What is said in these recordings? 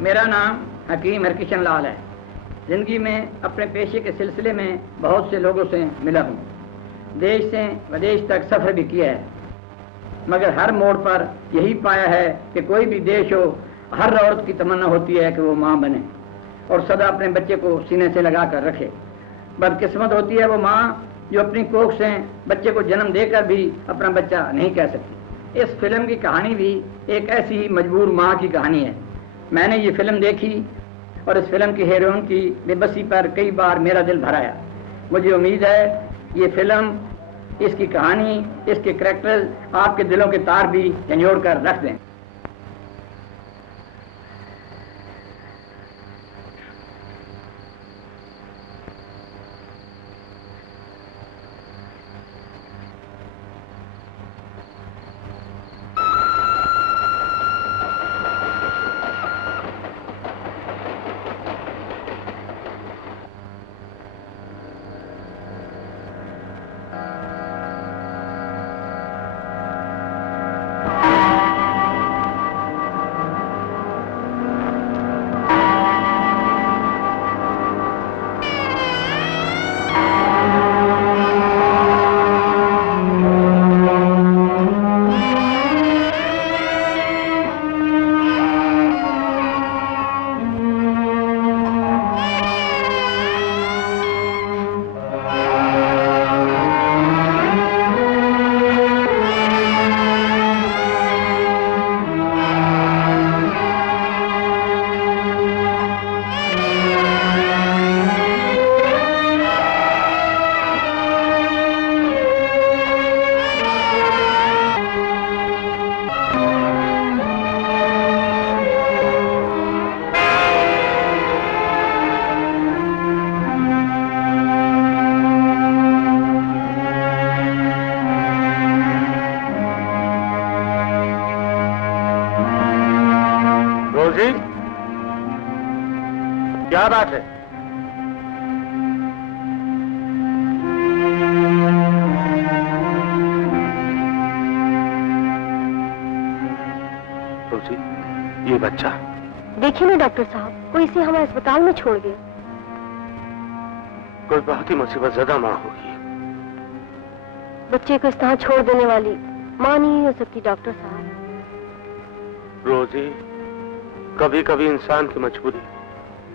मेरा नाम हकीम हरकिशन लाल है। ज़िंदगी में अपने पेशे के सिलसिले में बहुत से लोगों से मिला हूँ। देश से विदेश तक सफ़र भी किया है, मगर हर मोड़ पर यही पाया है कि कोई भी देश हो, हर औरत की तमन्ना होती है कि वो माँ बने और सदा अपने बच्चे को सीने से लगा कर रखे। बदकिस्मत होती है वो माँ जो अपनी कोख से बच्चे को जन्म देकर भी अपना बच्चा नहीं कह सकती। इस फिल्म की कहानी भी एक ऐसी ही मजबूर माँ की कहानी है। मैंने ये फिल्म देखी और इस फिल्म की हीरोइन की बेबसी पर कई बार मेरा दिल भर आया। मुझे उम्मीद है ये फिल्म, इसकी कहानी, इसके करैक्टर्स आपके दिलों के तार भी झंझोड़ कर रख दें। क्या बात है? रोजी, ये बच्चा। देखिए ना डॉक्टर साहब, कोई इसे हमारे अस्पताल में छोड़ गया। कोई बहुत ही मुसीबत ज़दा माँ होगी। बच्चे को इस तरह छोड़ देने वाली माँ नहीं हो सकती डॉक्टर साहब। रोजी, कभी कभी इंसान की मजबूरी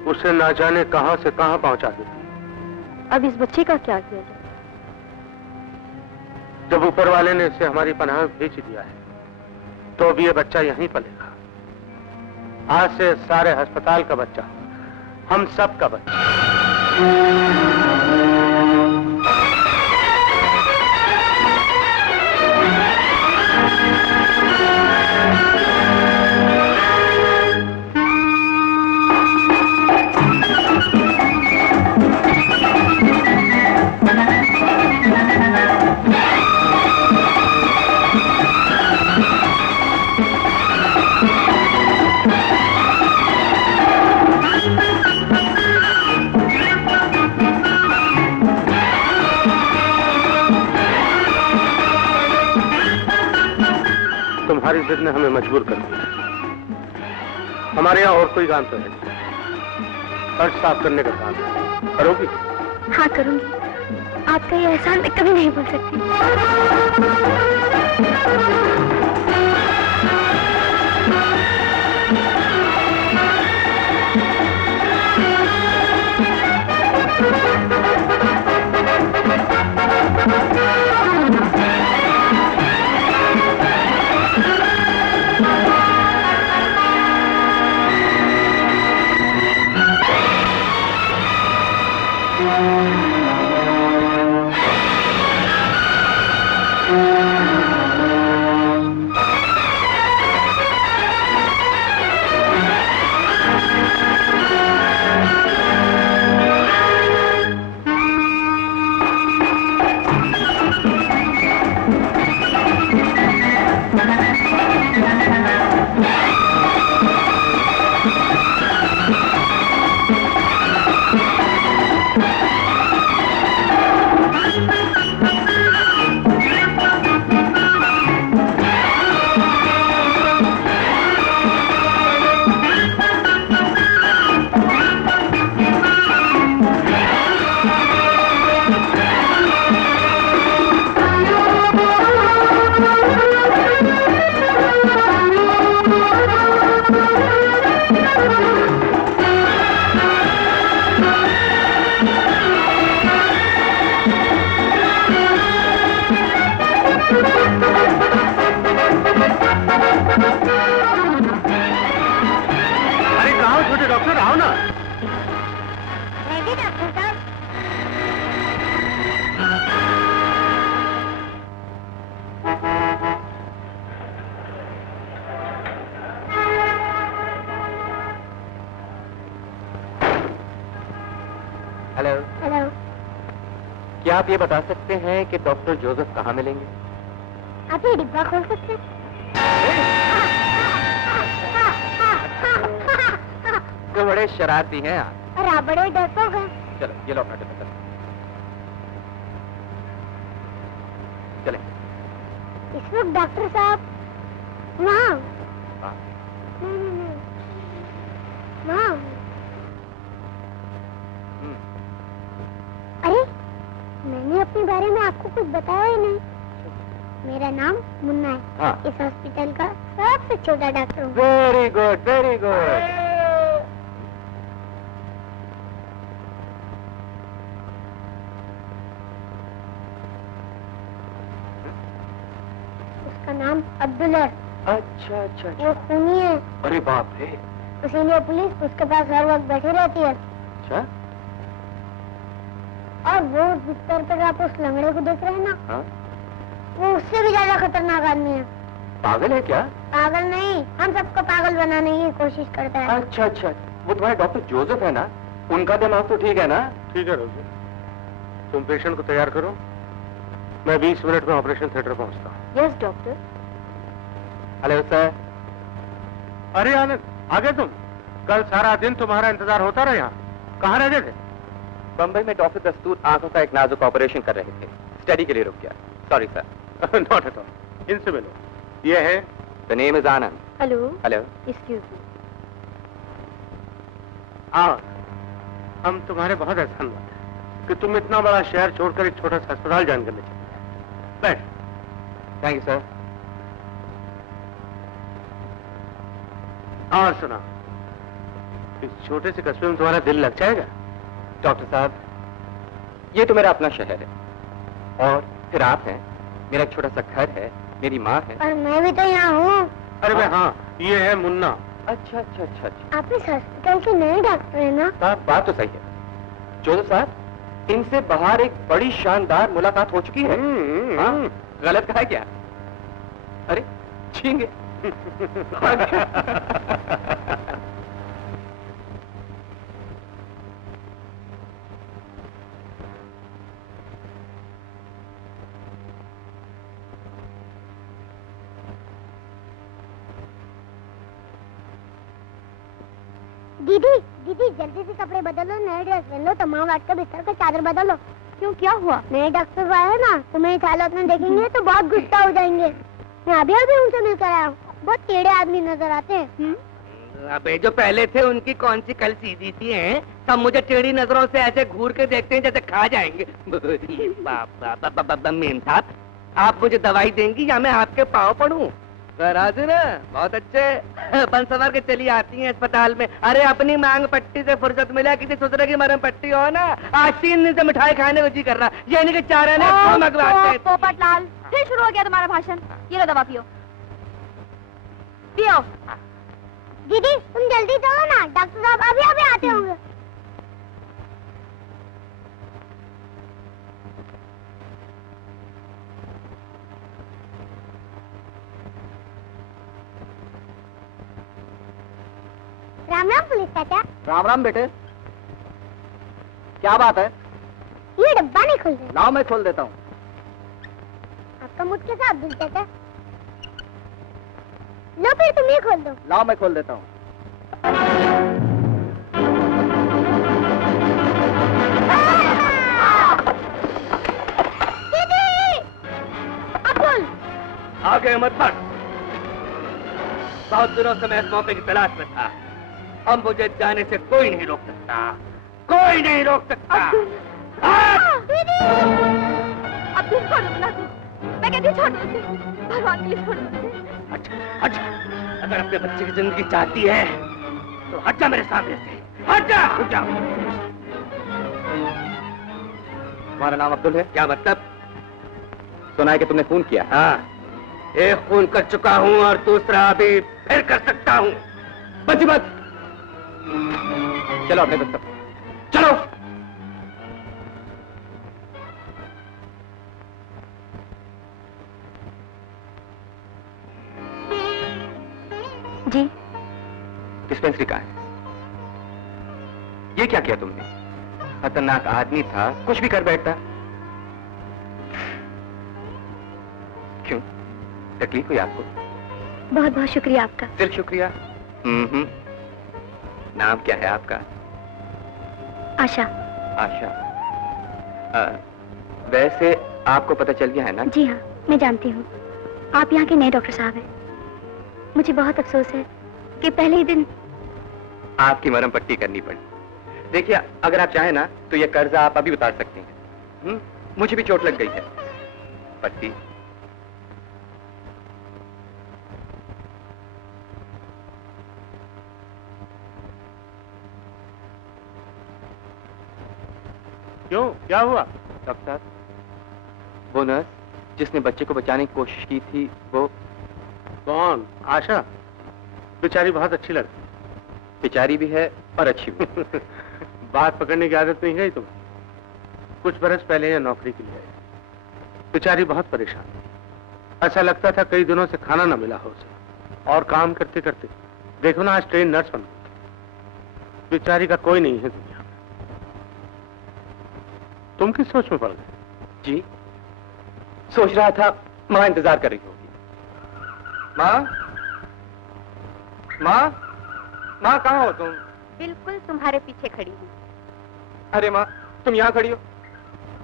उसे ना जाने कहां से कहां पहुंचा देती। अब इस बच्चे का क्या किया जाए? जब ऊपर वाले ने इसे हमारी पनाह में भेज दिया है तो भी ये बच्चा यहीं पलेगा। आज से सारे अस्पताल का बच्चा, हम सब का बच्चा। तुम्हारी जिद ने हमें मजबूर कर दिया। हमारे यहाँ और कोई काम तो है? फर्श साफ करने का काम है, करोगी? हाँ करूंगी। आपका ये एहसान मैं कभी नहीं भूल सकती। हेलो। हेलो। क्या आप ये बता सकते हैं कि डॉक्टर जोसेफ कहाँ मिलेंगे? आप ये डिब्बा खोल सकते हैं? तो बड़े शरारती हैं आप। और आप बड़े डरपोक हैं। चलो ये लो अपना डिब्बा, चलो चले। इस वक्त डॉक्टर साहब वहाँ। हाँ। नहीं। वहाँ। अरे मैंने अपने बारे में आपको कुछ बताया ही नहीं। मेरा नाम मुन्ना है। हाँ। इस हॉस्पिटल का सबसे छोटा डॉक्टर हूँ। Very good, very good. उसका नाम अब्दुल है। अच्छा अच्छा अच्छा। वो खूनी है। अरे बाप रे। इसीलिए पुलिस उसके पास हर वक्त बैठी रहती है। अच्छा। और वो बिस्तर पर आप उस लंगड़े को देख रहे हैं ना? हाँ? वो उससे भी ज्यादा खतरनाक आदमी है। पागल है क्या? पागल नहीं, हम सबको पागल बनाने की कोशिश करता है। अच्छा अच्छा, वो तुम्हारे डॉक्टर जोसेफ है ना? उनका दिमाग तो ठीक है ना? ठीक है रोजी, तुम पेशेंट को तैयार करो, मैं 20 मिनट में ऑपरेशन थिएटर पहुंचता हूँ। Yes doctor. Hello sir. अरे आनंद, आ गए तुम? कल सारा दिन तुम्हारा इंतजार होता रहा यहाँ, कहाँ रह गए थे? बम्बई में डॉक्टर दस्तूर आंखों का एक नाजुक ऑपरेशन कर रहे थे, स्टडी के लिए रुक गया। Sorry sir. Not at all, इनसे मिलो। ये है? The name is Anand. Hello. Hello. Excuse me. आओ, हम तुम्हारे बहुत एहसान वाले हैं कि तुम इतना बड़ा शहर छोड़कर एक छोटा सा अस्पताल ज्वाइन करने चले। बैठ। Thank you sir. और सुना, इस छोटे से कस्बे में तुम्हारा दिल लग जाएगा? डॉक्टर साहब, ये तो मेरा अपना शहर है, और फिर आप हैं, मेरा एक छोटा सा घर है, मेरी माँ है। और मैं भी तो यहाँ हूँ। अरे भाई हाँ, ये है मुन्ना। अच्छा अच्छा अच्छा अच्छा। आप इस हॉस्पिटल के नए डॉक्टर हैं ना? साहब बात तो सही है। जोसेफ साहब, इनसे बाहर एक बड़ी शानदार मुलाकात हो चुकी है। हाँ, गलत कहा है क्या? अरे छींगे। दीदी दीदी जल्दी से कपड़े बदलो, नए ड्रेस पहन लो, तमाम वाट का बिस्तर का चादर बदलो। क्यों, क्या हुआ? नए डॉक्टर आए ना, तुम्हें इस हालत में देखेंगे तो बहुत गुस्सा हो जाएंगे। मैं अभी उनसे मिलकर आया हूँ, बहुत टेढ़े आदमी नजर आते हैं। अबे जो पहले थे उनकी कौन सी कल सीधी सी हैं? सब मुझे टेढ़ी नजरों से ऐसे घूर के देखते हैं जैसे खा जाएंगे। मेम साहब, आप मुझे दवाई देंगी या मैं आपके पाँव पड़ूं? राजू ना बहुत अच्छे बन सवार के चली आती हैं अस्पताल में। अरे अपनी मांग पट्टी से फुर्सत मिला, किसी दूसरे की मरम पट्टी हो ना, आज 3 दिन से मिठाई खाने को जी कर रहा, ये नहीं कि चारा ने मंगवाते। पोपटलाल, फिर शुरू हो गया तुम्हारा भाषण। ये लो दवा पियो। पियो। दीदी तुम जल्दी दो ना, डॉक्टर साहब अभी अभी आते होंगे। राम राम पुलिस चाचा। राम राम बेटे, क्या बात है? ये डब्बा नहीं खुल रहा। लाओ मैं खोल देता हूँ। आपका मुझ के साथ दिल चाचा। लो फिर तुम ये खोल दो। लाओ मैं खोल देता हूँ। दीदी! अब्दुल! आगे मत बढ़। बहुत दिनों से मैं इस मौके की तलाश में था, अब मुझे जाने से कोई नहीं रोक सकता, कोई नहीं रोक सकता। दीदी! अब्दुल छोड़ दो मुन्ना को। मैं कहती हूँ छोड़ दो, भगवान के लिए छोड़ दो। अच्छा अच्छा, अगर अपने बच्चे की जिंदगी चाहती है तो हट जा मेरे सामने से, हट जा। रुक जा। तुम्हारा नाम अब्दुल है? क्या मतलब? सुना है कि तुमने खून किया। हाँ, एक खून कर चुका हूँ और दूसरा अभी फिर कर सकता हूँ। बच्ची मत। चलो अपने दफ्तर चलो। जी डिस्पेंसरी कहाँ है? ये क्या किया तुमने? खतरनाक आदमी था, कुछ भी कर बैठता। क्यों, तकलीफ हुई आपको? बहुत बहुत शुक्रिया आपका। सिर्फ शुक्रिया? नाम क्या है आपका? आशा। आशा। वैसे आपको पता चल गया है ना? जी हाँ, मैं जानती हूँ। आप यहाँ के नए डॉक्टर साहब हैं। मुझे बहुत अफसोस है कि पहले ही दिन आपकी मरहम पट्टी करनी पड़ी। देखिए, अगर आप चाहें ना तो यह कर्जा आप अभी उतार सकते हैं। मुझे भी चोट लग गई है। पट्टी। क्यों, क्या हुआ? डॉक्टर, वो नर्स जिसने बच्चे को बचाने की कोशिश की थी, वो। कौन? आशा? बेचारी बहुत अच्छी लड़की। बेचारी भी है और अच्छी भी। बात पकड़ने की आदत नहीं गई तुम्हें? कुछ बरस पहले यह नौकरी के लिए आई। बेचारी बहुत परेशान। ऐसा लगता था कई दिनों से खाना न मिला हो उसे, और काम करते करते देखो ना आज ट्रेन नर्स बन गई। बेचारी का कोई नहीं है दुनिया में। तुम किस सोच में पड़ गए? जी, सोच रहा था माँ इंतजार कर रही होगी। माँ, माँ, माँ कहाँ हो तुम? बिल्कुल तुम्हारे पीछे खड़ी हूँ। अरे माँ, तुम यहाँ खड़ी हो?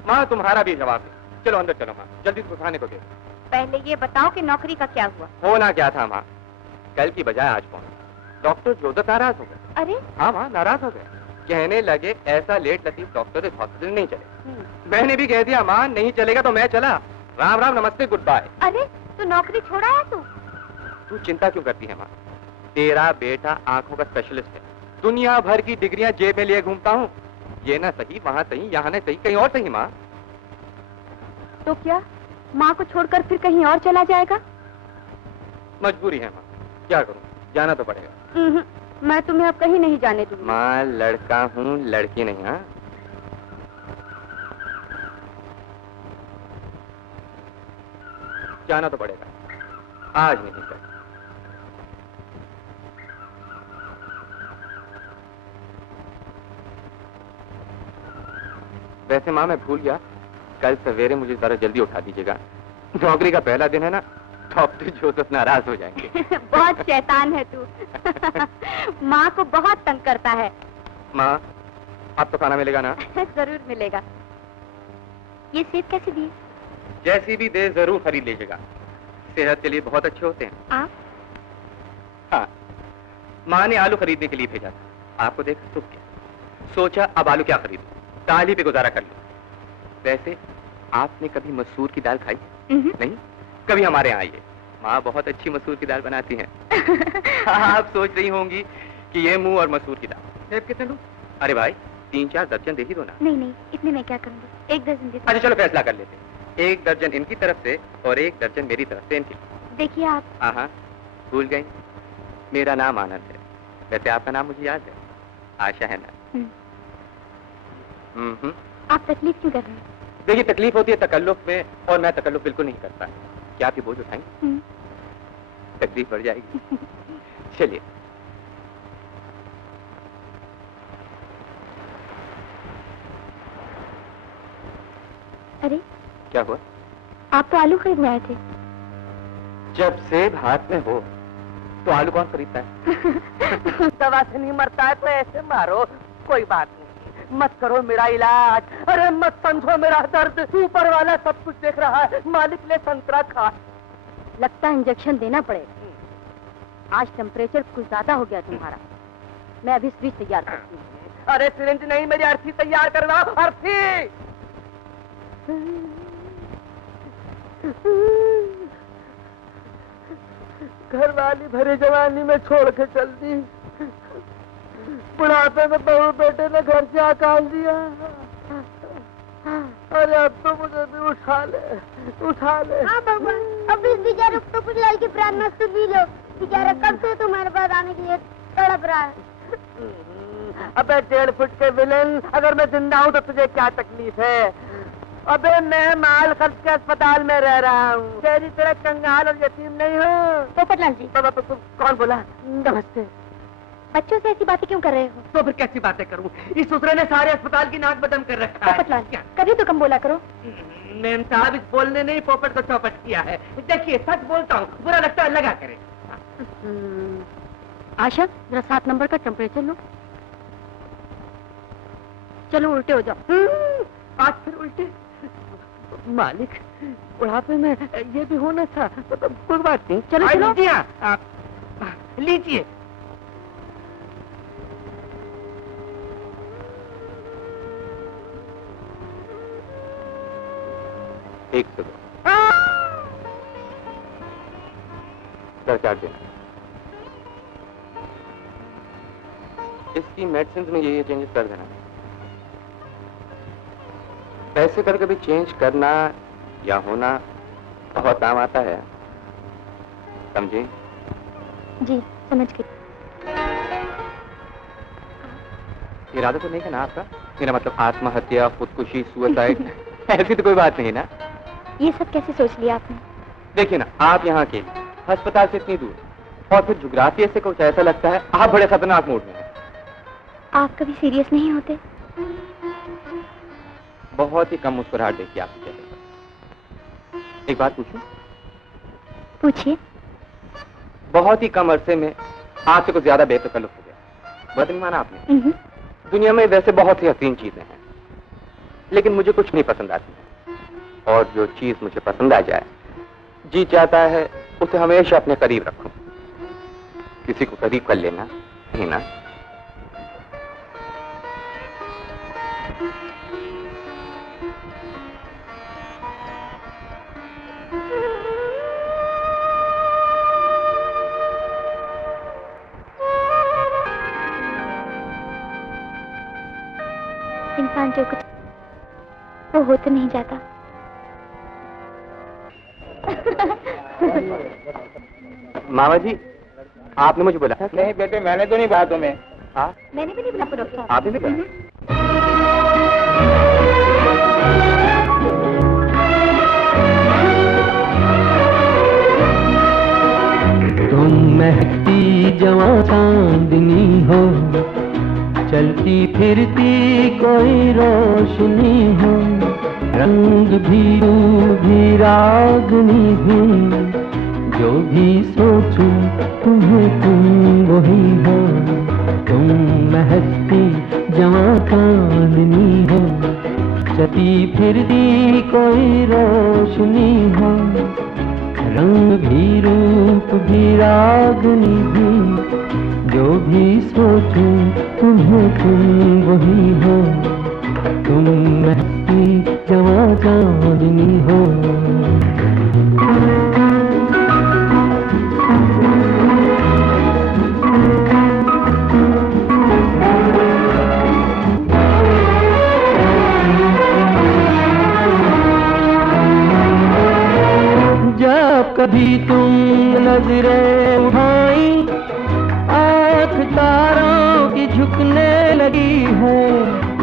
माँ, तुम्हारा भी जवाब है। चलो अंदर चलो माँ, जल्दी तो खाने को दे। पहले ये बताओ कि नौकरी का क्या हुआ? होना क्या था माँ, कल की बजाय आज पहुंचा। डॉक्टर जोदत नाराज हो गए। अरे हाँ माँ, नाराज हो गए। कहने लगे ऐसा लेट लतीफ डॉक्टर इस हॉस्पिटल नहीं चले। मैंने भी कह दिया माँ नहीं चलेगा तो मैं चला। राम राम, नमस्ते, गुड बाय। अरे तो नौकरी छोड़ा है तू चिंता क्यों करती है माँ? तेरा बेटा आंखों का स्पेशलिस्ट है। दुनिया भर की डिग्रियां जेब में लिए घूमता हूँ। ये ना सही, वहाँ सही, यहाँ ना सही, कहीं और सही। माँ, तो क्या माँ को छोड़कर फिर कहीं और चला जाएगा? मजबूरी है माँ, क्या करूँ, जाना तो पड़ेगा। मैं तुम्हें अब कहीं नहीं जाने दूंगी। माँ, लड़का हूँ, लड़की नहीं। हाँ, जाना तो पड़ेगा, आज नहीं कर। वैसे माँ, मैं भूल गया, कल सवेरे मुझे जरा जल्दी उठा दीजिएगा। नौकरी का पहला दिन है ना, डॉक्टर जोसेफ नाराज हो जाएंगे। बहुत शैतान है तू। माँ को बहुत तंग करता है। माँ, आपको खाना मिलेगा ना? जरूर मिलेगा। ये सेब कैसे दिए? जैसी भी दे जरूर खरीद लीजिएगा, सेहत के लिए बहुत अच्छे होते हैं। आप? हाँ, माँ ने आलू खरीदने के लिए भेजा था, आपको देख चुप गया। सोचा अब आलू क्या खरीदूं, दाल ही पे गुजारा कर लो। वैसे आपने कभी मसूर की दाल खाई? नहीं? कभी हमारे यहाँ आइए, माँ बहुत अच्छी मसूर की दाल बनाती हैं। आप सोच रही होंगी कि ये मुंह और मसूर की दाल। सेब कितने दूं? अरे भाई, 3-4 दर्जन दे ही दो ना। नहीं नहीं, इतने में क्या करूँगी, 1 दर्जन दे दो। अच्छा चलो फैसला कर लेते हैं, 1 दर्जन इनकी तरफ से और 1 दर्जन मेरी तरफ से इनकी। देखिए आप। हाँ, भूल गई, मेरा नाम आनंद है। वैसे आपका नाम मुझे याद है, आशा है ना? आप तकलीफ क्यों कर रहे हैं? देखिए, तकलीफ होती है तकल्लुफ में, और मैं तकल्लुफ बिल्कुल नहीं करता। क्या आप ये बोझ उठाएंगे? तकलीफ बढ़ जाएगी। चलिए। अरे क्या हुआ? आप तो आलू खरीदने आए थे। जब सेब हाथ में हो तो आलू कौन खरीदता है? दवा से नहीं मरता है तो ऐसे मारो, कोई बात नहीं, मत करो मेरा इलाज। अरे मत समझो मेरा दर्द, ऊपर वाला सब कुछ देख रहा है, मालिक ने संतरा खा। लगता है इंजेक्शन देना पड़ेगा। आज टेम्परेचर कुछ ज्यादा हो गया तुम्हारा। मैं अभी स्विच तैयार करती हूँ। अरे सिरिंज नहीं, मेरी अर्थी तैयार करवाओ, अर्थी। घर वाली भरी जवानी में छोड़ के चल दी, बुढ़ापे में बहू बेटे ने घर से आकाश दिया। अरे अब तो मुझे भी उठा ले, उठा ले। हाँ भगवान, अब इस बेचारे ऑक्टोपस लाल की प्रार्थना सुन भी लो। बेचारा कब से तुम्हारे पास आने के लिए तड़प रहा है। अबे 1.5 फुट के विलेन, अगर मैं जिंदा हूँ तो तुझे क्या तकलीफ है? अबे मैं माल खर्च के अस्पताल में रह रहा हूँ, तेरी तरह कंगाल और यतीम नहीं हूँ। पोपटलाल जी। कौन बोला? नमस्ते। बच्चों से ऐसी बातें क्यों कर रहे हो? तो फिर कैसी बातें करूं? इस ससुरे ने सारे अस्पताल की नाक बदम कर रखा है। पोपटलाल, कभी तो कम बोला करो। मैम साहब, इस बोलने ने ही पोपट को चौपट किया है। देखिए, सच बोलता हूँ, बुरा लगता है लगा करे। आशा, जरा 7 नंबर का टेम्परेचर लो। चलो उल्टे हो जाओ। आज फिर उल्टे? मालिक, बुढ़ापे में ये भी होना था। कोई बात नहीं, चलो चलो। लीजिए। एक से दो सर, चार्ज देना। इसकी मेडिसिन में ये चेंजेस कर देना। पैसे कर कभी चेंज करना या होना बहुत काम आता है, समझे? जी, समझ गई। इरादा तो नहीं है ना आपका? मेरा मतलब आत्महत्या, खुदकुशी, सुसाइड ऐसी तो कोई बात नहीं ना? ये सब कैसे सोच लिया आपने? देखिए ना, आप यहाँ के अस्पताल से इतनी दूर, और फिर जुग्राफिया से कुछ ऐसा लगता है आप बड़े खतरनाक मूड में हैं। आप कभी सीरियस नहीं होते? बहुत ही कम मुस्कुराहट देखी आपके चेहरे पर। एक बात पूछूं? पूछिए। बहुत ही कम अरसे में आपसे कुछ ज्यादा बेतकल्लुफ हो गया। बात नहीं माना आपने? दुनिया में वैसे बहुत सी हसीन चीजें हैं, लेकिन मुझे कुछ नहीं पसंद आती है। और जो चीज मुझे पसंद आ जाए, जी चाहता है उसे हमेशा अपने करीब रखूं। किसी को करीब कर लेना नहीं ना? इंसान जो कुछ वो हो तो नहीं जाता। मामा जी, आपने मुझे बोला था? नहीं बेटे, मैंने तो नहीं कहा तुम्हें। हाँ, मैंने भी नहीं बोला डॉक्टर साहब। आपने भी कहा? तुम महकती जवां चांदनी हो, चलती फिरती कोई रोशनी हो, रंग भी रागनी भी, जो भी सोचूं तुम्हें तुम वही हो। तुम महकती जवां चांदनी हो, चलती फिरती कोई रोशनी हो, रंग भी रूप भी रागनी भी, जो भी सोचूं तुम्हें तुम वही हो। तुम महकती जवां चांदनी हो। जब कभी तुम नजरें उठाई, आँख तारों की झुकने लगी है।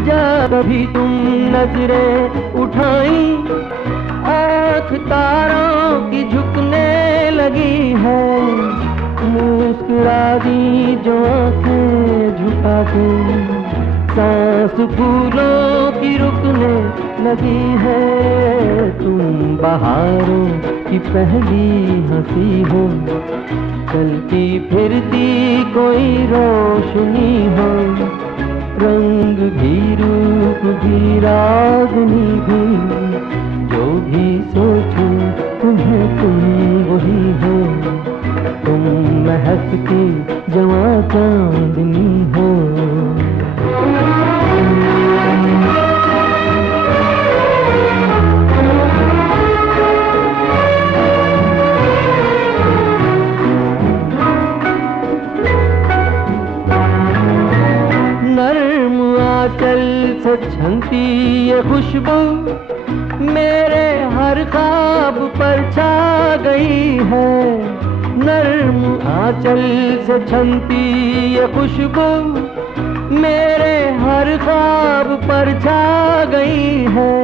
जब कभी तुम नजरें उठाई, आँख तारों की झुकने लगी है। मुस्कुरा दी जो आँखें झुका के, सांस फूलों की रुकने लगी है। तुम बहारों की पहली हंसी हो, चलती फिरती कोई रोशनी हो, रंग भी रूप भी रागनी भी, जो भी सोचूं तुम्हें तुम वही हो। तुम महकती जवां चांदनी हो। आंचल से छनती ये खुशबू मेरे हर ख्वाब पर छा गई है। नर्म आंचल से छनती ये खुशबू मेरे हर ख्वाब पर छा गई है।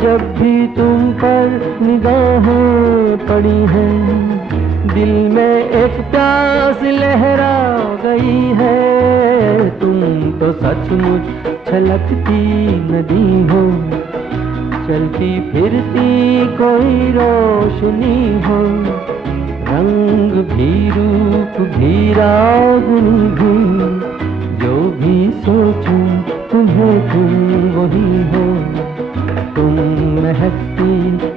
जब भी तुम पर निगाहें पड़ी हैं, दिल में एक प्यास लहरा गई है। तुम तो सचमुच छलकती नदी हो, चलती फिरती कोई रोशनी हो, रंग भी रूप भी रागनी भी, जो भी सोचूं तुम्हें तुम वही हो। तुम महकती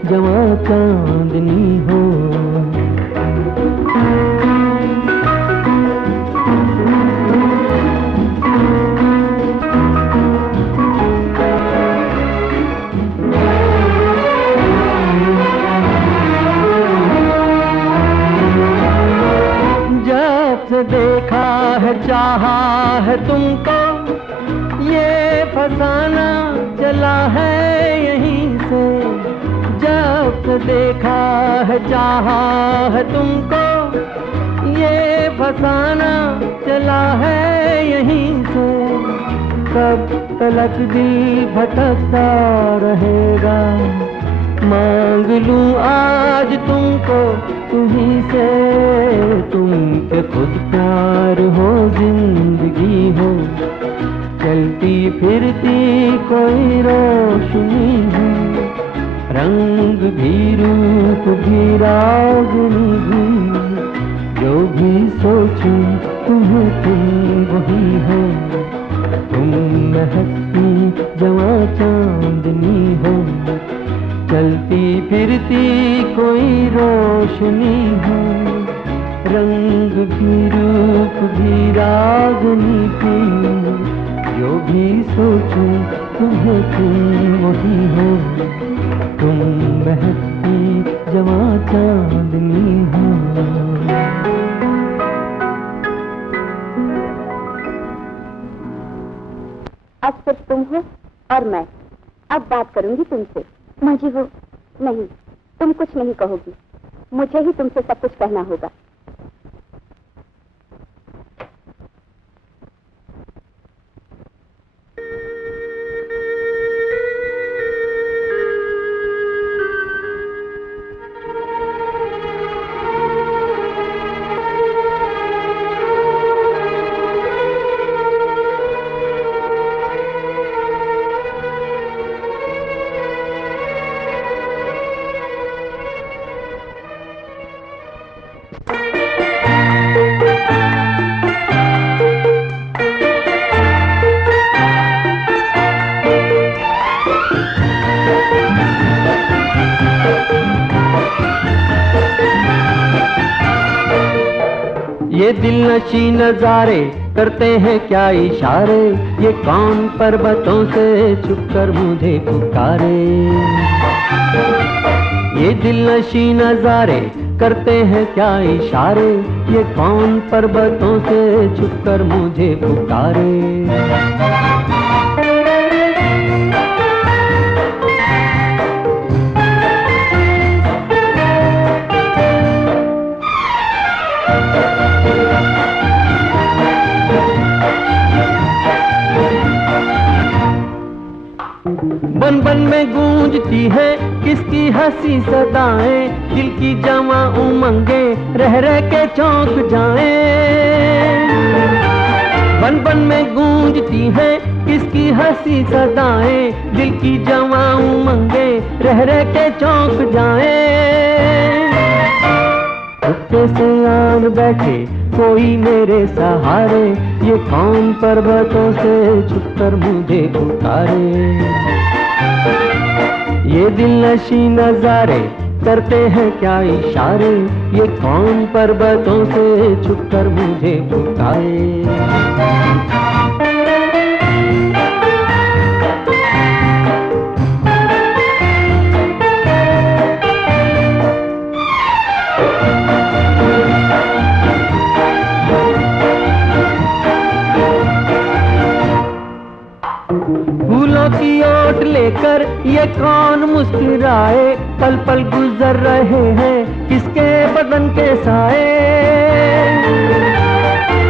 जवां चांदनी हो। देखा है चाहा है तुमको, ये फसाना चला है यहीं से। जब से देखा है चाहा है तुमको, ये फसाना चला है यहीं से। कब तलक दिल भटकता रहेगा, मांग लूं आज तुमको तुम्हीं से। तुम के खुद प्यार हो जिंदगी हो, चलती फिरती कोई रोशनी हो, रंग भी रूप भी रागनी भी, जो भी सोचूं तुम्हें तुम वही हो। तुम महकती जवां चांदनी हो, चलती फिरती कोई रोशनी हो, रंग भी रूप भी रागनी भी, जो भी सोचूं तुम्हें तुम वही हो। तुम महकती जवां चांदनी हो। अब सिर्फ तुम हो और मैं। अब बात करूंगी तुमसे। मुझे वो नहीं, तुम कुछ नहीं कहोगी, मुझे ही तुमसे सब कुछ कहना होगा। ये दिल नशी नजारे करते हैं क्या इशारे, ये कौन पर्वतों से छुपकर मुझे पुकारे। ये दिल नशी नजारे करते हैं क्या इशारे, ये कौन पर्वतों से छुपकर मुझे पुकारे। बन बन में गूंजती है किसकी हंसी सदाएं, दिल की जवां उमंगे रह रह के चौंक जाएं। बन बन में गूंजती है किसकी हंसी सदाएं, दिल की जवां उमंगे रह रह के चौंक जाएं। चुपके से आन बैठे कोई मेरे सहारे, ये कौन पर्वतों से छुपकर मुझे पुकारे। ये दिल नशी नजारे करते हैं क्या इशारे, ये कौन पर्वतों से छुपकर मुझे पुकारे। फूलों की ओट लेकर ये कौन मुस्कुराए, पल पल गुजर रहे हैं किसके बदन के साए।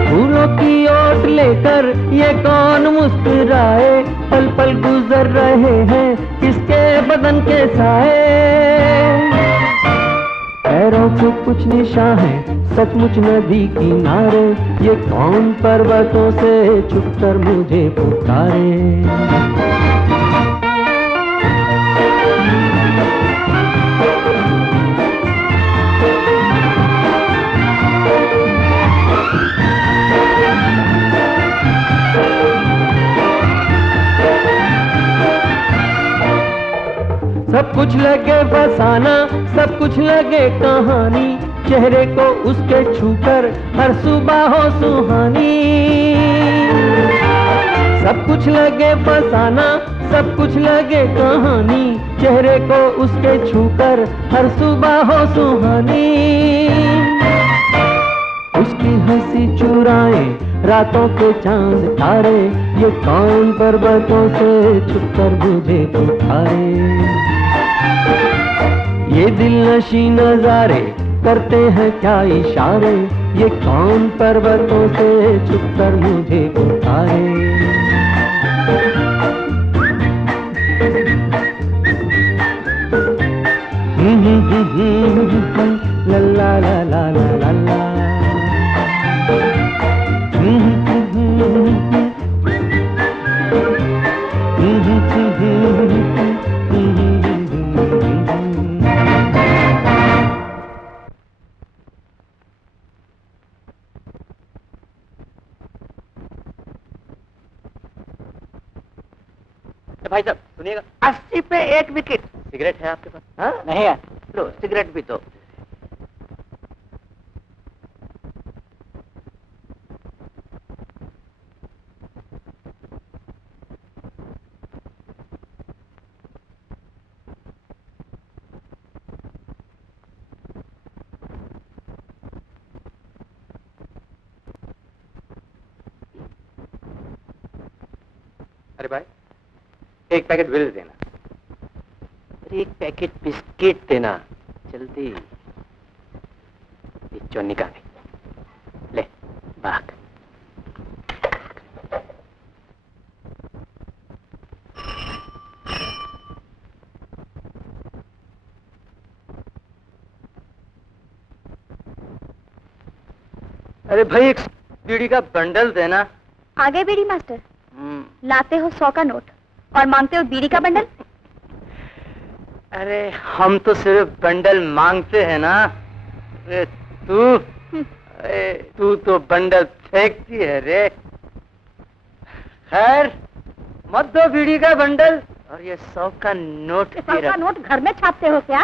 फूलों की ओट लेकर ये कौन मुस्कुराए, पल पल गुजर रहे हैं किसके बदन के साए। पैरों पे कुछ निशान है सचमुच नदी किनारे, ये कौन पर्वतों से छुपकर मुझे पुकारे। सब कुछ लगे फसाना, सब कुछ लगे कहानी, चेहरे को उसके छूकर हर सुबह हो सुहानी। सब कुछ लगे फसाना, सब कुछ लगे कहानी, चेहरे को उसके छूकर हर सुबह हो सुहानी। उसकी हंसी चुराए रातों के चांद तारे, ये कौन पर्वतों से छुपकर मुझे पुकारे। ये दिल नशी नजारे करते हैं क्या इशारे, ये कौन पर्वतों से छुपकर मुझे पुकारे। ला ला ला ला ला ला। भाई साहब सुनिएगा, 80 पे 1 विकेट। सिगरेट है आपके पास? हाँ नहीं है। लो सिगरेट भी तो। अरे भाई, एक पैकेट विल्स देना। अरे 1 पैकेट बिस्किट देना, जल्दी। चौनी का ले भाग। अरे भाई एक बीड़ी का बंडल देना। आगे बीड़ी मास्टर। लाते हो 100 का नोट और मांगते हो बीड़ी का बंडल। अरे हम तो सिर्फ बंडल मांगते हैं ना। अरे तू तो बंडल फेंकती है रे। खैर मत दो बीड़ी का बंडल और ये 100 का नोट। 100 का नोट घर में छापते हो क्या?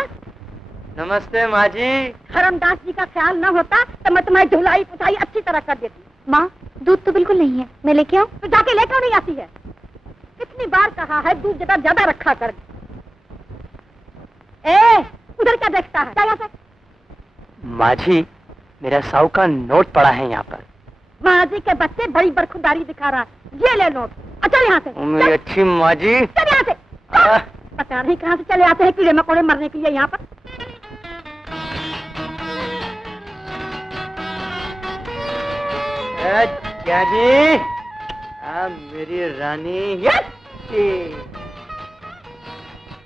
नमस्ते माँ जी। धर्मदास जी का ख्याल न होता तो मैं तुम्हारी धुलाई पुताई अच्छी तरह कर देती। माँ दूध तो बिल्कुल नहीं है, मैं लेके आऊं? तो जाके लेकर नहीं आती है। कितनी बार कहा है दूध ज्यादा ज्यादा रखा कर। उधर क्या देखता है? क्या यहाँ माँ जी मेरा 100 का नोट पड़ा है यहाँ पर। माँ जी के बच्चे बड़ी बरखुरदारी दिखा रहा है। ये ले नोट। चल यहाँ से। मेरी अच्छी माँ जी। चल यहाँ से। पता नहीं कहाँ से चले आते हैं कीड़े मकोड़े मरने के लिए यहाँ पर। क्या जी? मेरी रानी।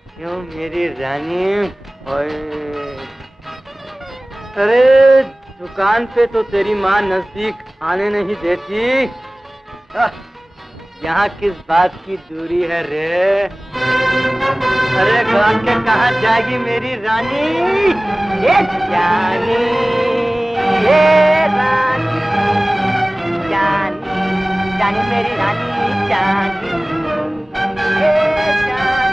क्यों मेरी रानी? अरे दुकान पे तो तेरी माँ नजदीक आने नहीं देती। यहाँ किस बात की दूरी है रे? अरे भाग के कहाँ जाएगी मेरी रानी? ये जानी, ये रानी, जानी, जानी मेरी रानी, जानी, ये जानी।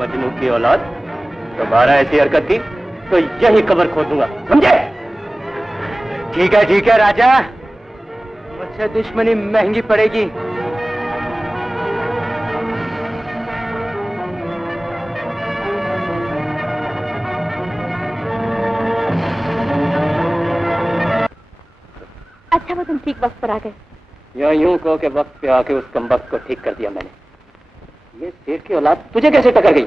मजनू की औलाद दोबारा ऐसी हरकत की तो यही कब्र खोद दूंगा, समझे? ठीक है राजा, मुझसे दुश्मनी महंगी पड़ेगी। अच्छा वो तुम ठीक वक्त पर आ गए। या यूं कहो कि वक्त पे आके उस कमबख्त को ठीक कर दिया मैंने। ये शेर की औलाद तुझे कैसे टकर गई?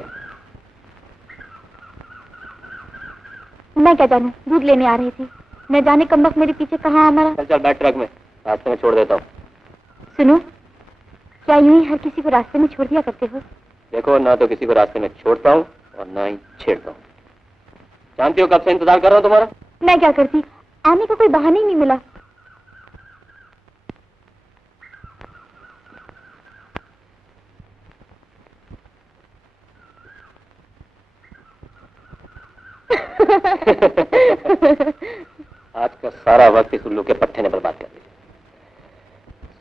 मैं क्या जानूं, दूध लेने आ रही थी, न जाने कमबख्त मेरे पीछे कहाँ हमारा। चल बैठ ट्रक में, रास्ते में छोड़ देता हूँ। सुनो, क्या यूं ही हर किसी को रास्ते में छोड़ दिया करते हो? देखो, ना तो किसी को रास्ते में छोड़ता हूँ और ना ही छेड़ता हूँ। जानती हो कब से इंतजार कर रहा हूँ तुम्हारा? मैं क्या करती, आने का कोई बहाना ही नहीं मिला। आज का सारा वक्त इस उल्लू के पट्टे ने बर्बाद कर दिया।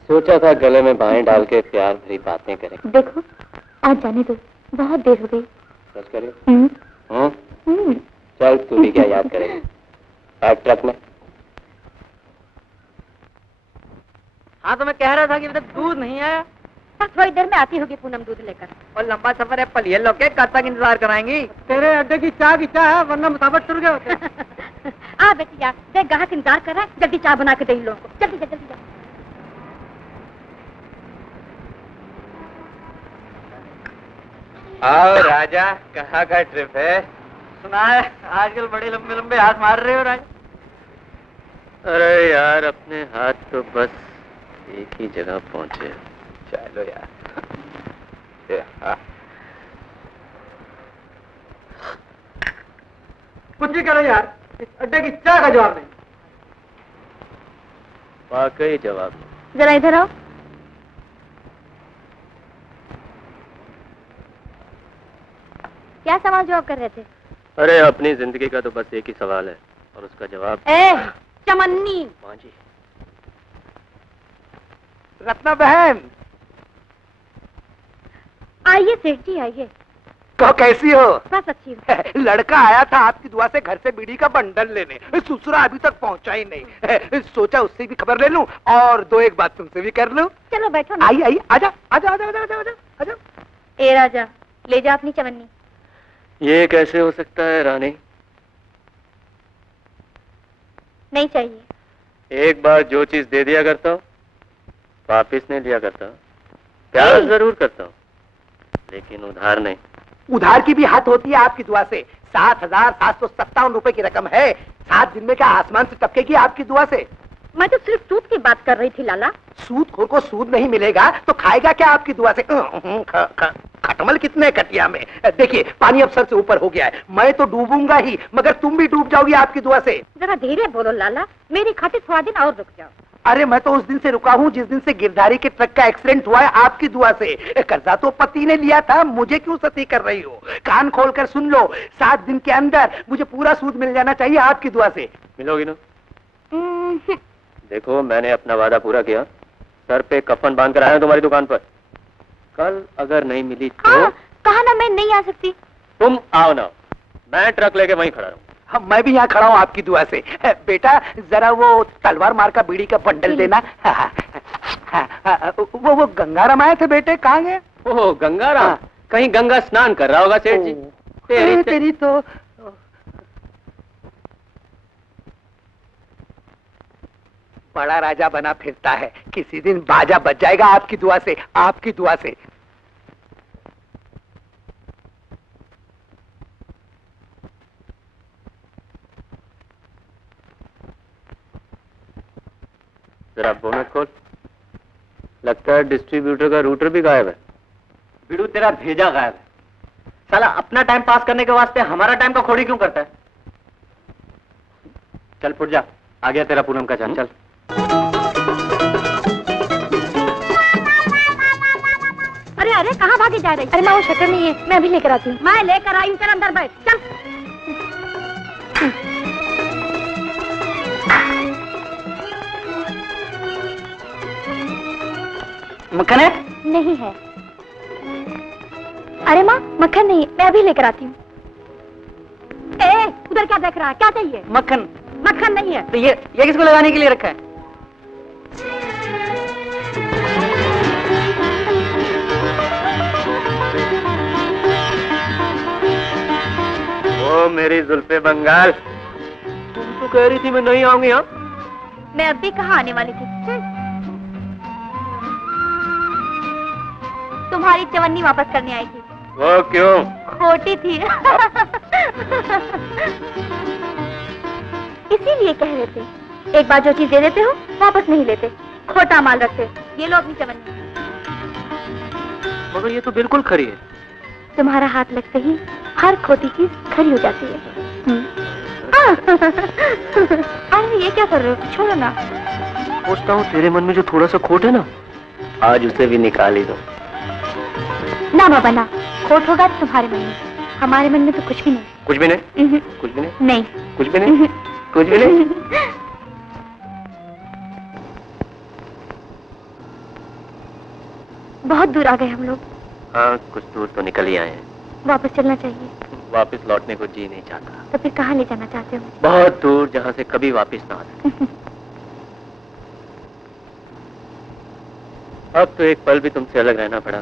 सोचा था गले में बाहें डाल के प्यार भरी बातें करें। देखो, आज जाने दो, बहुत देर हो गई। सच करे? चल तू भी क्या याद करेगी। बैठ ट्रक में। हाँ तो मैं कह रहा था कि मतलब दूध नहीं आया। थोड़ी देर में आती होगी पूनम दूध लेकर। और लंबा सफर है, पलिए लोग के कब तक इंतजार कराएंगी? तेरे अड्डे की चाह है, वरना मुसाफिर टूट गए होते। आ बेटी यार, देख ग्राहक इंतजार कर रहा है, जल्दी चाय बना के दे इन लोगों को। जल्दी जा, जल्दी जा। आओ राजा, कहाँ का ट्रिप है? सुना है आजकल बड़े लंबे लंबे हाथ मार रहे हो राजा। अरे यार, अपने हाथ तो बस एक ही जगह पहुंचे। चलो यार। कुछ भी करो यार, इस अड्डे की चाह का जवाब नहीं। वाकई जवाब नहीं। जरा इधर आओ। क्या सवाल जवाब कर रहे थे? अरे अपनी जिंदगी का तो बस एक ही सवाल है और उसका जवाब चमन्नी। मां जी। रत्ना बहन, आइए सेठ जी, आइए। कहो कैसी हो? बस अच्छी हूँ। लड़का आया था आपकी दुआ से घर से बीड़ी का बंडल लेने, ससुरा अभी तक पहुंचा ही नहीं। सोचा उससे भी खबर ले लूं और दो एक बात तुमसे भी कर लूं। चलो बैठो ना। आई आजा आजा आजा आजा आजा आजा आजा। ए राजा, ले जा अपनी चमन्नी। ये कैसे हो सकता है रानी? नहीं चाहिए। एक बार जो चीज दे दिया करता हूँ वापिस नहीं लिया करता। प्यार जरूर करता हूँ लेकिन उधार नहीं। उधार की भी हाथ होती है आपकी दुआ से। 7,757 रुपए की रकम है। 7 दिन में क्या आसमान से टपकेगी आपकी दुआ से? मैं तो सिर्फ सूद की बात कर रही थी लाला। सूदखोर को सूद नहीं मिलेगा तो खाएगा क्या आपकी दुआ से? खटमल कितने कटिया में। देखिए पानी अब सर से ऊपर हो गया है, मैं तो डूबूंगा ही मगर तुम भी डूब जाओगी आपकी दुआ से। जरा धीरे बोलो लाला, मेरी खातिर थोड़ा दिन और रुक जाओ। अरे मैं तो उस दिन से रुका हूँ जिस दिन से गिरधारी के ट्रक का एक्सीडेंट हुआ है आपकी दुआ से। कर्जा तो पति ने लिया था, मुझे क्यों सती कर रही हो? कान खोलकर सुन लो, 7 दिन के अंदर मुझे पूरा सूद मिल जाना चाहिए आपकी दुआ से। मिलोगी ना? देखो मैंने अपना वादा पूरा किया, सर पे कफन बांध कर आया तुम्हारी दुकान पर। कल अगर नहीं मिली तो कहा ना मैं नहीं आ सकती। तुम आओ ना, मैं ट्रक लेके वहीं खड़ा रहूं। मैं भी यहाँ खड़ा हूँ आपकी दुआ से। बेटा जरा वो तलवार मार का बीड़ी का बंडल देना। वो गंगाराम आए थे बेटे, कहाँ गए? ओह गंगाराम, कहीं गंगा स्नान कर रहा होगा सेठ जी। तेरी तो बड़ा राजा बना फिरता है, किसी दिन बाजा बज जाएगा आपकी दुआ से, आपकी दुआ से। जरा बोनट खोल। लगता है डिस्ट्रीब्यूटर का रूटर भी गायब है। बिड़ू तेरा भेजा गायब है। साला अपना टाइम पास करने के वास्ते हमारा टाइम का खोड़ी क्यों करता है? चल फुट जा, आ गया तेरा पूनम का चांद। चल अरे अरे कहाँ भागे जा रही? अरे माँ वो शटर नहीं है, मैं अभी लेकर आती हूँ। मैं लेकर आई हूँ, चल अंदर बैठ चल। मक्खन है? नहीं है। अरे माँ मक्खन नहीं, मैं अभी लेकर आती हूँ। ए उधर क्या देख रहा है? क्या चाहिए? मक्खन। मक्खन नहीं है। तो ये किसको लगाने के लिए रखा है? ओ मेरी जुल्फे बंगाल, तुम तो कह रही थी मैं नहीं आऊंगी। यहाँ मैं अभी कहाँ आने वाली थी? तुम्हारी चवन्नी वापस करने आई थी। वो क्यों? खोटी थी। इसीलिए कह रहे थे एक बार जो चीज दे देते हो वापस नहीं लेते, खोटा माल रखते। ये लो अपनी चवन्नी। मगर ये तो बिल्कुल खरी है। तुम्हारा हाथ लगते ही हर खोटी चीज खरी हो जाती है। अरे ये क्या कर रहे हो? छोड़ो ना। सोचता हूँ तेरे मन में जो थोड़ा सा खोट है ना, आज उसे भी निकाल ही दो। ना बाबा ना, खोट होगा तुम्हारे मन में, हमारे मन में तो कुछ भी नहीं। कुछ भी नहीं? कुछ भी नहीं? नहीं कुछ भी नहीं? कुछ भी नहीं? बहुत दूर आ गए हम लोग। हाँ कुछ दूर तो निकल ही आए हैं। वापस चलना चाहिए। वापस लौटने को जी नहीं चाहता। तो फिर कहाँ ले जाना चाहते हो? बहुत दूर, जहाँ से कभी वापस ना आ सके। अब तो एक पल भी तुमसे अलग रहना पड़ा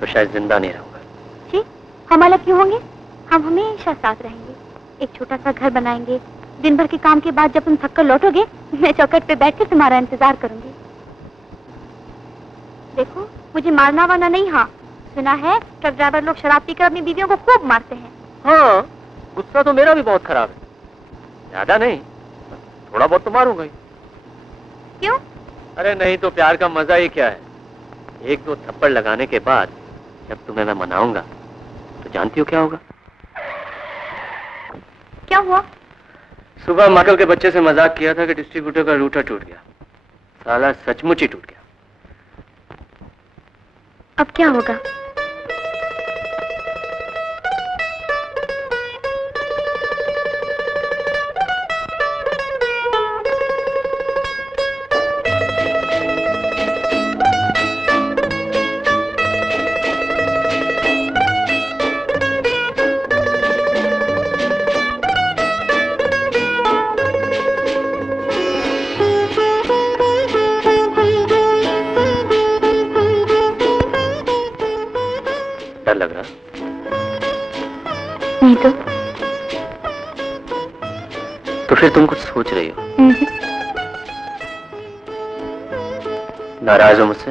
तो शायद जिंदा नहीं रहूंगा। जी हम अलग क्यों होंगे? हम हमेशा साथ रहेंगे। एक छोटा सा घर बनाएंगे। दिन भर के काम के बाद जब तुम थक कर लौटोगे, मैं चौखट पे बैठ कर तुम्हारा इंतजार करूंगी। देखो मुझे मारना वाना नहीं। हाँ सुना है ट्रक ड्राइवर लोग शराब पीकर अपनी बीवियों को खूब मारते हैं। हाँ गुस्सा तो मेरा भी बहुत खराब है। ज्यादा नहीं, थोड़ा बहुत तो मारूंगा ही। क्यों? अरे नहीं तो प्यार का मजा ही क्या है। एक दो थप्पड़ लगाने के बाद जब तुम्हें मैं मनाऊंगा तो जानती हो क्या होगा? क्या हुआ? सुबह माकल के बच्चे से मजाक किया था कि डिस्ट्रीब्यूटर का रूटर टूट गया। साला सचमुच ही टूट गया। अब क्या होगा? लग रहा? नहीं तो फिर तुम कुछ सोच रही हो? नाराज हो मुझसे?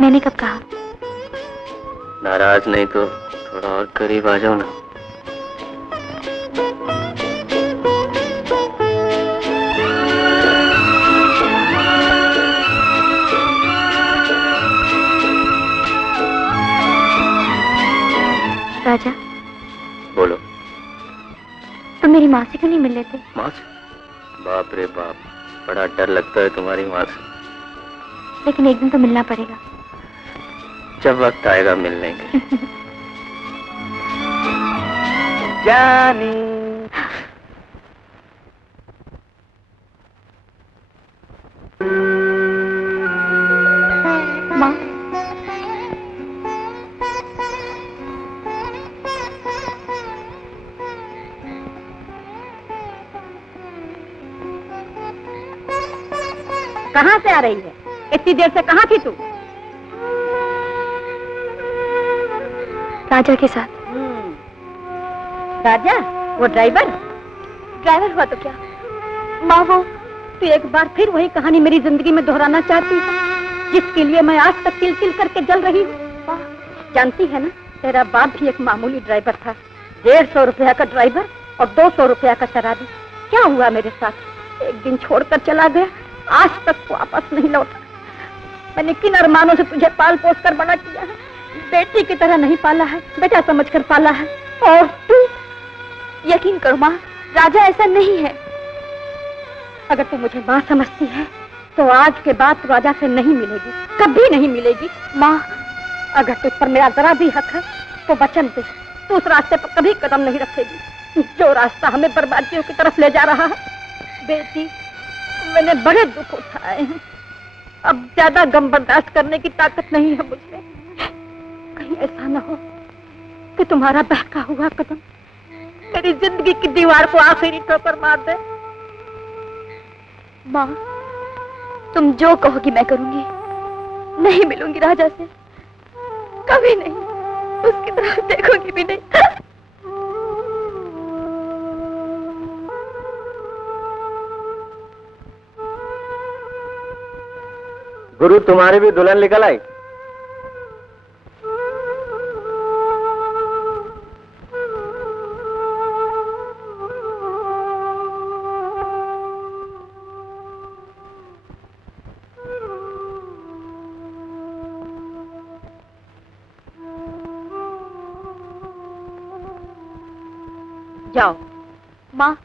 मैंने कब कहा? नाराज नहीं तो थोड़ा और करीब आ जाओ ना। राजा बोलो। तुम मेरी माँ से क्यों नहीं मिल लेते? माँ से? बाप रे बाप, बड़ा डर लगता है तुम्हारी माँ से। लेकिन एक दिन तो मिलना पड़ेगा। जब वक्त आएगा मिल लेंगे। जानी माँ कहाँ से आ रही है? इतनी देर से कहाँ थी तू? राजा के साथ। राजा? वो ड्राइवर? ड्राइवर हुआ तो क्या? माँ वो तू एक बार फिर वही कहानी मेरी जिंदगी में दोहराना चाहती है जिसके लिए मैं आज तक तिल तिल करके जल रही हूँ। जानती है ना, तेरा बाप भी एक मामूली ड्राइवर था। 150 रुपया का ड्राइवर और 200 रुपया का शराबी। क्या हुआ मेरे साथ? एक दिन छोड़कर चला गया, आज तक वापस नहीं लौटा। मैंने किन अरमानों से तुझे पाल पोस कर बड़ा किया है, बेटी की तरह नहीं पाला है, बेटा समझकर पाला है। और तू? यकीन करो माँ, राजा ऐसा नहीं है। अगर तू मुझे माँ समझती है तो आज के बाद तू राजा से नहीं मिलेगी, कभी नहीं मिलेगी। माँ, अगर तुझ पर मेरा जरा भी हक है तो वचन दे, तू उस रास्ते पर कभी कदम नहीं रखेगी जो रास्ता हमें बर्बादियों की तरफ ले जा रहा है। बेटी, मैंने बड़े दुख उठाए हैं, अब ज्यादा गम बर्दाश्त करने की ताकत नहीं है मुझे। कहीं ऐसा न हो कि तुम्हारा बहका हुआ कदम मेरी जिंदगी की दीवार को आखिरी ठोकर मार दे। माँ, तुम जो कहोगी मैं करूंगी। नहीं मिलूंगी राजा से, कभी नहीं, उसकी तरफ देखूंगी भी नहीं। गुरु, तुम्हारी भी दुल्हन निकल आई? जाओ माँ,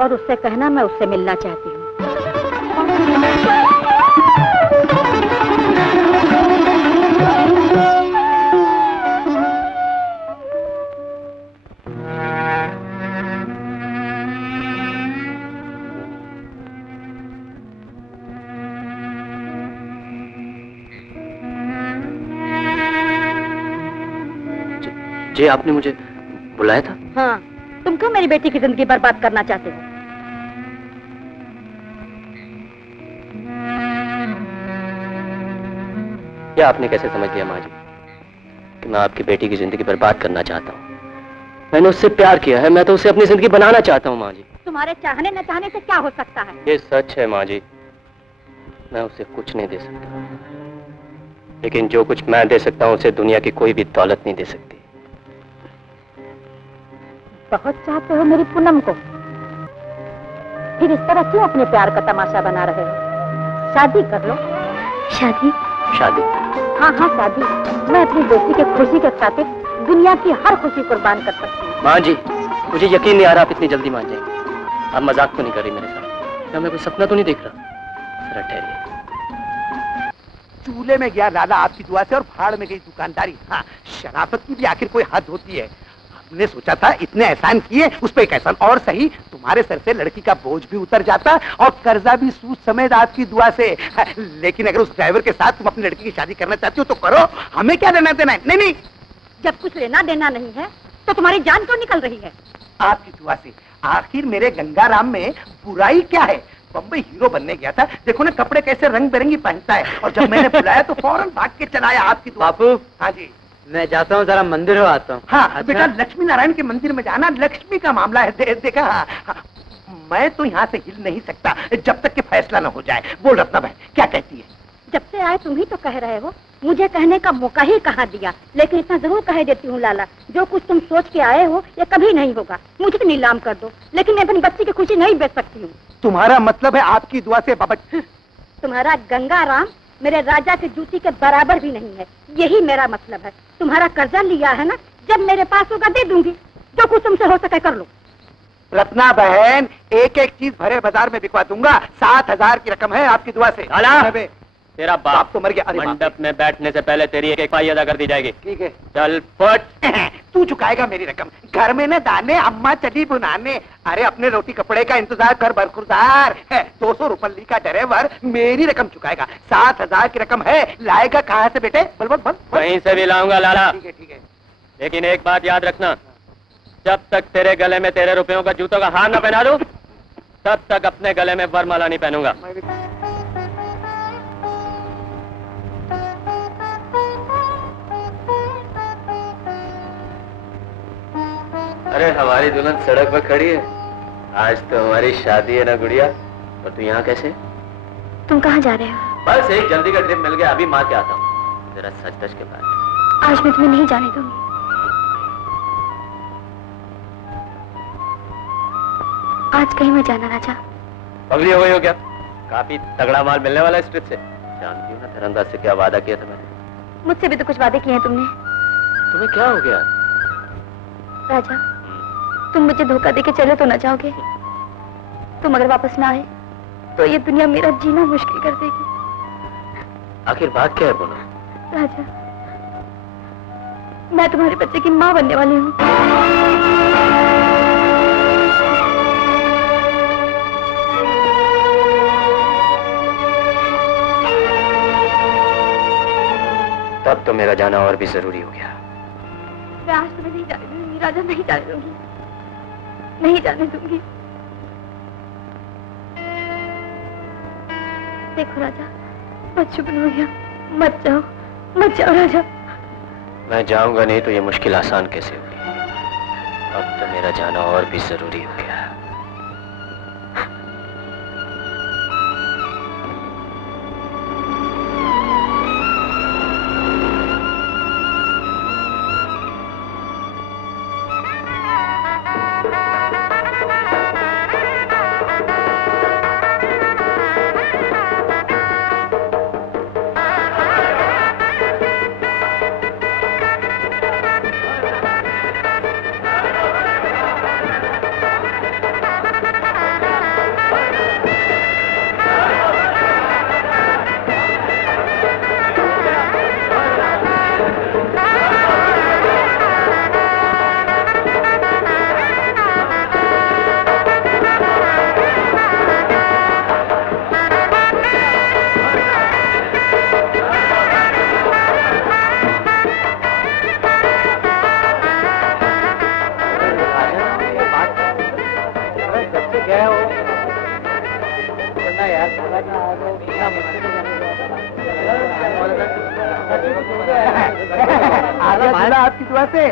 और उससे कहना मैं उससे मिलना चाहती हूँ। जी, आपने मुझे बुलाया था? हाँ, तुम क्यों मेरी बेटी की जिंदगी बर्बाद करना चाहते हो? क्या आपने कैसे समझ लिया माँ जी कि मैं आपकी बेटी की जिंदगी बर्बाद करना चाहता हूँ? मैंने उससे प्यार किया है, मैं तो उसे अपनी जिंदगी बनाना चाहता हूँ माँ जी। तुम्हारे चाहने न चाहने से क्या हो सकता है? ये सच है माँ जी, मैं उसे कुछ नहीं दे सकता, लेकिन जो कुछ मैं दे सकता हूँ उसे दुनिया की कोई भी दौलत नहीं दे सकती। बहुत चाहते हो मेरी पूनम को, फिर इस तरह क्यों अपने प्यार का तमाशा बना रहे हो? शादी कर लो। शादी? शादी? हाँ हाँ, शादी। मैं अपनी बेटी के खुशी के खातिर दुनिया की हर खुशी कुर्बान कर सकती हूँ। माँ जी, मुझे यकीन नहीं आ रहा आप इतनी जल्दी मान जाएंगे। आप मजाक तो नहीं कर रही मेरे साथ? क्या मैं कोई सपना तो नहीं देख रहा? जरा ठहरिए। चूल्हे में गया लाला आपकी दुआ से और भाड़ में गई दुकानदारी। हाँ, शराफत की भी आखिर कोई हद होती है। हमने सोचा था इतने एहसान किए, उस पर एक एहसान और सही, तुम्हारे सर से लड़की का बोझ भी उतर जाता और कर्जा भी सूद समेत आपकी दुआ से। लेकिन अगर उस ड्राइवर के साथ तुम अपनी लड़की की शादी करना चाहती हो तो करो, हमें क्या लेना देना है? नहीं नहीं, जब कुछ लेना देना नहीं है तो तुम्हारी जान क्यों निकल रही है? आपकी दुआ से। आखिर मेरे गंगाराम में बुराई क्या है? बम्बई हीरो बनने गया था, देखो ना कपड़े कैसे रंग बिरंगी पहनता है, और जब मैंने बुलाया तो फौरन भाग के चला आया। आपकी दुआ। बापू। हाँ जी, मैं जाता हूँ, जरा मंदिर हो आता हूँ। हाँ अच्छा? बेटा, लक्ष्मी नारायण के मंदिर में जाना, लक्ष्मी का मामला है। देखा, हाँ, मैं तो यहाँ से हिल नहीं सकता जब तक कि फैसला न हो जाए। बोल रत्ना बहन, क्या कहती है? जब से आए तुम ही तो कह रहे हो, मुझे कहने का मौका ही कहाँ दिया। लेकिन इतना जरूर कह देती हूँ लाला, जो कुछ तुम सोच के आए हो ये कभी नहीं होगा। मुझे तो नीलाम कर दो, लेकिन मैं अपनी बच्ची की खुशी नहीं बेच सकती हूँ। तुम्हारा मतलब है आपकी दुआ से बाबा? तुम्हारा गंगाराम मेरे राजा के जूती के बराबर भी नहीं है, यही मेरा मतलब है। तुम्हारा कर्जा लिया है ना, जब मेरे पास होगा दे दूंगी, जो कुछ तुमसे हो सके कर लो। रत्ना बहन, एक एक चीज भरे बाजार में बिकवा दूंगा। 7,000 की रकम है आपकी दुआ से। तेरा बाप तो मर गया। मंडप में बैठने से पहले तेरी एक पाई अदा कर दी जाएगी। ठीक है, चल फट। तू चुकाएगा मेरी रकम। घर में न दाने, अम्मा चली बुनाने। अरे अपने रोटी कपड़े का इंतजार कर बरखुरदार। 200 रुपये का ड्राइवर मेरी रकम चुकाएगा। 7,000 की रकम है, लाएगा कहाँ से बेटे? बल बल बल। कहीं से भी लाऊंगा लाला। ठीक है ठीक है, लेकिन एक बात याद रखना, जब तक तेरे गले में तेरे रुपयों का जूतों का हार न पहना दूं, तब तक अपने गले में वरमाला नहीं पहनूंगा। अरे हमारी दुल्हन सड़क पर खड़ी है। आज तो हमारी शादी है ना गुड़िया। और तू यहाँ कैसे? तुम कहाँ जा रहे हो? बस एक जल्दी का ट्रिप मिल गया, अभी मार के आता हूँ। जरा सच धज के बाद। आज मैं तुम्हें नहीं जाने दूंगी। आज कहीं मत जाना राजा, पगड़ी हो गई हो क्या? काफी तगड़ा माल मिलने वाला है स्ट्रीट से। जानती हो ना धरंदाज से क्या वादा किया था मैंने? मुझसे भी तो कुछ वादे किए हैं तुमने। तुम्हें क्या हो गया? राजा, तुम मुझे धोखा देके चले तो ना जाओगे? तुम अगर वापस ना आए तो ये दुनिया मेरा जीना मुश्किल कर देगी। आखिर बात क्या है बोलो? राजा, मैं तुम्हारे बच्चे की माँ बनने वाली हूँ। तब तो मेरा जाना और भी जरूरी हो गया। मैं आज तुम्हें नहीं जाने दूंगी राजा, नहीं जाने दूंगी, नहीं जाने दूंगी। देखो राजा, बस चुप हो गया, मत जाओ राजा। मैं जाऊंगा नहीं तो ये मुश्किल आसान कैसे होगी? अब तो मेरा जाना और भी जरूरी हो गया। आपकी दुआ से।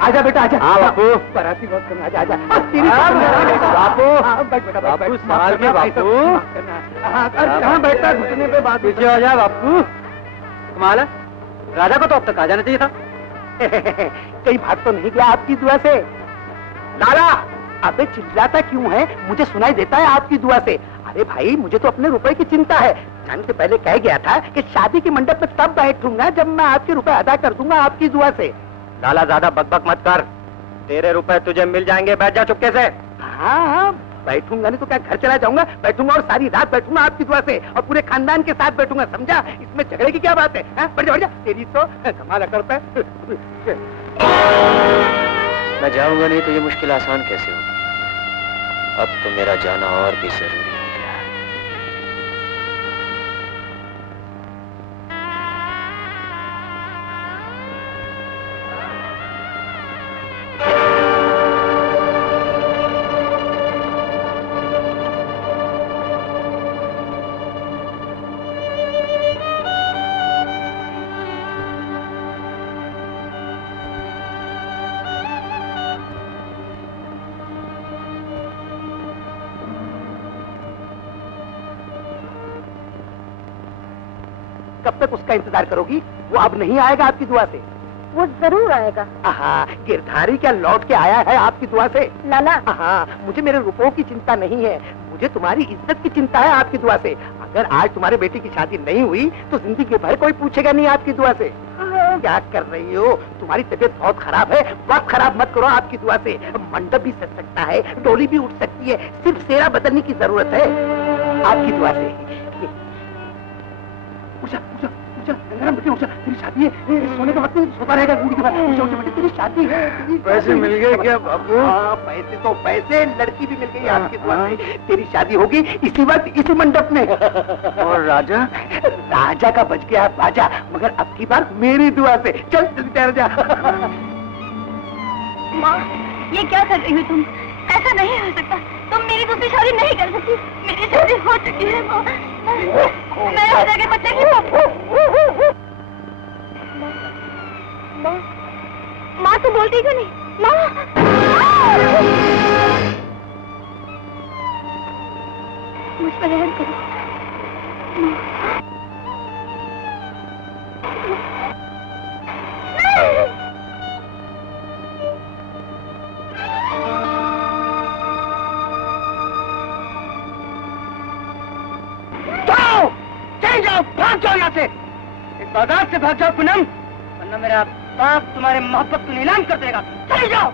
आजा बेटा आजा। हाँ बापू। बराती बहुत करना, आजा आजा। बापू। बापू संभाल के बापू। कहाँ बैठता घुटने पे बात। पीछे आ जा बापू। कमाल है, राजा को तो अब तक आ जाना चाहिए था। कहीं भाग तो नहीं गया आपकी दुआ से? लाला, अबे चिल्लाता क्यों है? मुझे सुनाई देता है आपकी दुआ से। अरे भाई, मुझे तो अपने रुपए की चिंता है। जाने से पहले कह गया था कि शादी के मंडप में तब बैठूंगा जब मैं आपके रुपए अदा कर दूंगा आपकी दुआ से। लाला ज्यादा बकबक मत कर, तेरे रुपए तुझे मिल जाएंगे, बैठ जा चुपके से। हाँ, बैठूंगा नहीं तो क्या घर चला जाऊंगा? बैठूंगा और सारी रात बैठूंगा आपकी दुआ से, और पूरे खानदान के साथ बैठूंगा, समझा? इसमें झगड़े की क्या बात है? बैठ जा, तेरी तो कमाल करता है। मैं जाऊंगा नहीं तो ये मुश्किल आसान कैसे होगी? अब तो मेरा जाना और भी जरूरी हो गया। कब तक उसका इंतजार करोगी? वो अब नहीं आएगा आपकी दुआ से? वो जरूर आएगा। हाँ, गिरधारी क्या लौट के आया है आपकी दुआ से? लाला, हाँ, मुझे मेरे रुपयों की चिंता नहीं है, मुझे तुम्हारी इज्जत की चिंता है आपकी दुआ से। अगर आज तुम्हारे बेटे की शादी नहीं हुई तो जिंदगी भर कोई पूछेगा नहीं आपकी दुआ से। क्या कर रही हो? तुम्हारी तबीयत बहुत खराब है, वक्त खराब मत करो आपकी दुआ से। मंडप भी सज सकता है, डोली भी उठ सकती है, सिर्फ सेरा बदलने की जरूरत है आपकी दुआ से। उठा, तेरी शादी है, सोने का वक्त नहीं, सोता रहेगा गुड़ी के बाद। उठा बेटे, तेरी शादी है। पैसे मिल गए क्या बाबू? हाँ, पैसे तो पैसे, लड़की भी मिल गई आपकी दुआ से। तेरी शादी होगी इसी वक्त, इसी मंडप में। और राजा? राजा का बच गया बाजा, मगर अब की बार मेरी दुआ से। चल जल्दी तैयार जा। माँ, ये क्या कर रही हो तुम? ऐसा नहीं हो सकता, तुम मेरी दूसरी शादी नहीं कर सकती। मेरी शादी हो चुकी है माँ, मैं राजा के बच्चे की माँ तो बोलती क्यों नहीं? माँ, मुझ पर रहम करो। इस बाजार से भाग जाओ पूनम, वरना मेरा बाप तुम्हारे मोहब्बत को नीलाम कर देगा। चले जाओ।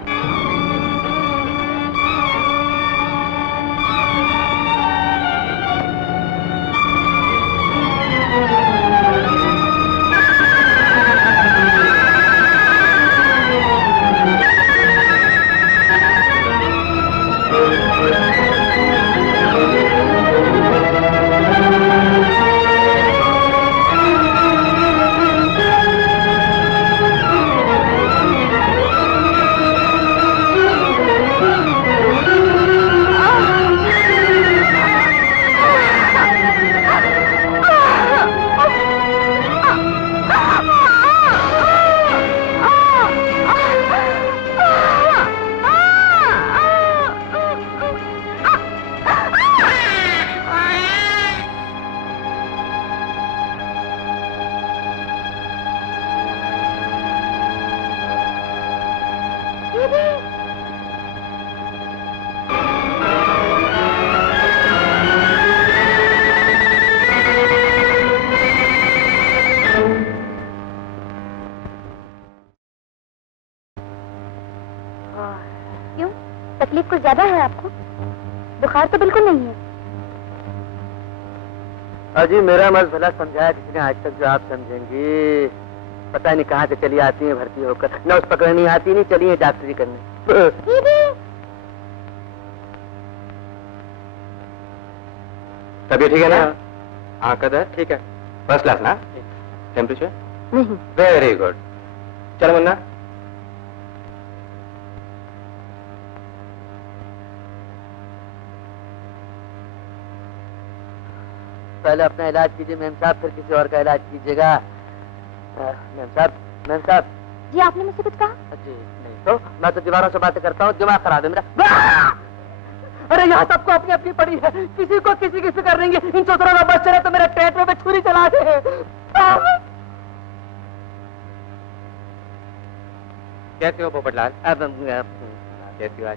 तकलीफ कुछ ज्यादा है आपको? बुखार तो बिल्कुल नहीं है। अजी मेरा मर्ज भला समझाया किसने आज तक जो आप समझेंगी। पता नहीं कहाँ से चली आती है भर्ती होकर, न उस पकड़नी आती नहीं, चली है डॉक्टरी करने। तबीयत ठीक है ना? हाँ कदर ठीक है, फर्स्ट क्लास ना? टेम्परेचर नहीं। Very good. चलो मुन्ना। पहले अपना इलाज कीजिए मैम साहब, फिर किसी और का इलाज कीजिएगा। मैम साहब। जी आपने मुझसे कुछ कहा? जी नहीं तो मैं तो दीवारों से बातें करता हूँ, दिमाग खराब है मेरा। अरे यहाँ सबको अपनी अपनी पड़ी है, किसी को किसी की फिक्र नहीं है। इन चौधरों का बस चले तो मेरे पेट में छुरी चला दे। कैसे हो पोपटलाल? कैसी हो?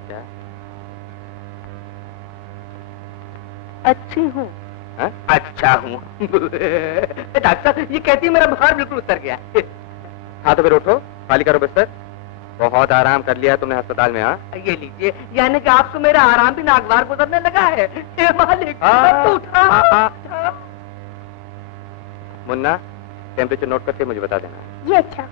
अच्छी हूँ। अच्छा हूँ। डॉक्टर साहब ये कहती है मेरा बुखार बिल्कुल उतर गया। हाँ तो फिर उठो, खाली करो बिस्तर। बहुत आराम कर लिया तुमने अस्पताल में। हाँ ये लीजिए, यानी कि आपको मेरा आराम भी नागवार गुजरने लगा है। हे मालिक, अब तो उठा। मुन्ना टेम्परेचर नोट करके मुझे बता देना। ये अच्छा।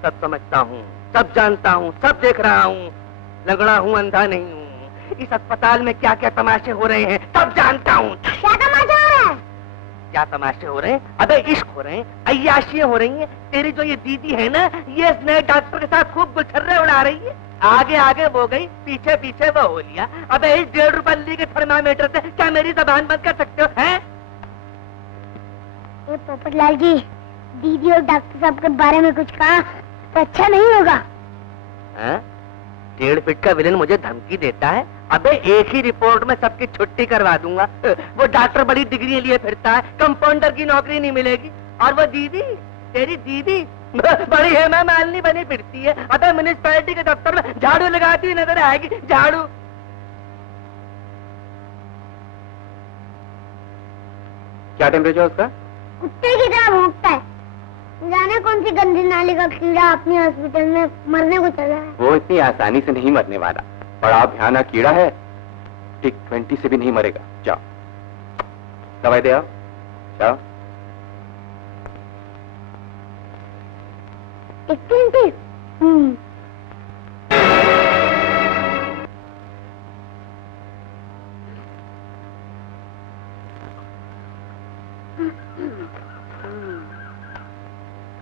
सब समझता हूँ, सब जानता हूँ, सब देख रहा हूँ, लंगड़ा हूँ, अंधा नहीं हूँ। इस अस्पताल में क्या क्या तमाशे हो रहे हैं सब जानता हूँ। क्या तमाशा हो रहा है? क्या तमाशे हो रहे हैं? अबे इश्क हो रहे हैं, अय्याशियाँ हो रही हैं। तेरी जो ये दीदी है ना, ये इस नए डॉक्टर के साथ खूब गुलछर्रे उड़ा रही है। आगे आगे वो गई, पीछे पीछे वो हो लिया। अबे इस 1.5 रुपये के थर्मामीटर से क्या मेरी जबान बंद कर सकते हो? हैं? ये पोपटलाल जी, दीदी और डॉक्टर साहब के बारे में कुछ कहा तो अच्छा नहीं होगा। 1.5 फीट का विलेन मुझे धमकी देता है। अबे एक ही रिपोर्ट में सबकी छुट्टी करवा दूंगा। वो डॉक्टर बड़ी डिग्री लिए फिरता है, कंपाउंडर की नौकरी नहीं मिलेगी। और वो दीदी, तेरी दीदी बड़ी हेमा मालिनी बनी फिरती है। अबे म्युनिसिपैलिटी के दफ्तर में झाड़ू लगाती हुई नजर आएगी। झाड़ू। क्या टेम्परेचर उसका? कुत्ते की तरह भौंकता है। जाने कौन सी गंदी नाली का कीड़ा अपने हॉस्पिटल में मरने को चला है। वो इतनी आसानी से नहीं मरने वाला, बड़ा भयानक कीड़ा है। टिक 20 से भी नहीं मरेगा। जाओ दवाई दे आओ, जाओ। टिक 20?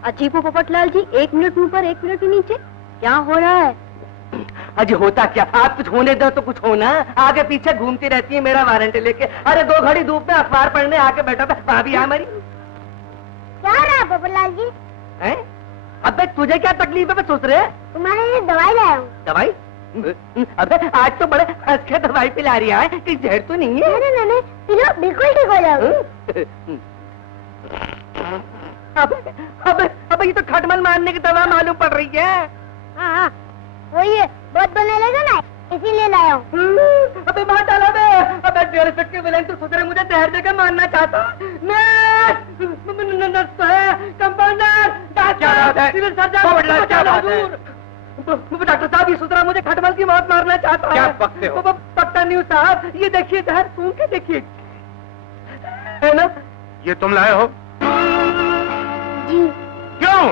अजीब हो पोपटलाल जी, 1 मिनट ऊपर 1 मिनट नीचे, क्या हो रहा है? अजी होता क्या? आप कुछ होने दो तो कुछ होना। आगे पीछे घूमती रहती है मेरा वारंटी लेके। अरे 2 घड़ी धूप में अखबार पढ़ने आके बैठा था, भाभी आ मरी। क्या हो रहा है पोपटलाल जी? हैं? अबे तुझे क्या तकलीफ है? मैं सोच रहे तुम्हारे लिए दवाई लाया हूँ। दवाई? अबे आज तो बड़े हंस के दवाई पिला रही है, कि जहर तो नहीं है? नहीं, पिलो, बिल्कुल ठीक हो जाओगे। अबे ये तो खटमल मारने की दवा मालूम पड़ रही है। हाँ, वही है, बहुत बोलने लगा ना। इसीलिए लाया हूँ। अबे मार डाला बे। अबे 1.5 फीट के विलेन तो सुधरे मुझे जहर देकर मारना चाहता। नर्स है, कंपाउंडर, डॉक्टर, सिविल सर्जन, क्या बात है? डॉक्टर साहब ये सुधरा मुझे खटमल की मौत मारना चाहता है। क्या बकते हो? पक्का न्यूज साहब, ये देखिए जहर सूंघ के देखिए, है ना? ये तुम लाए हो? जी। क्यों?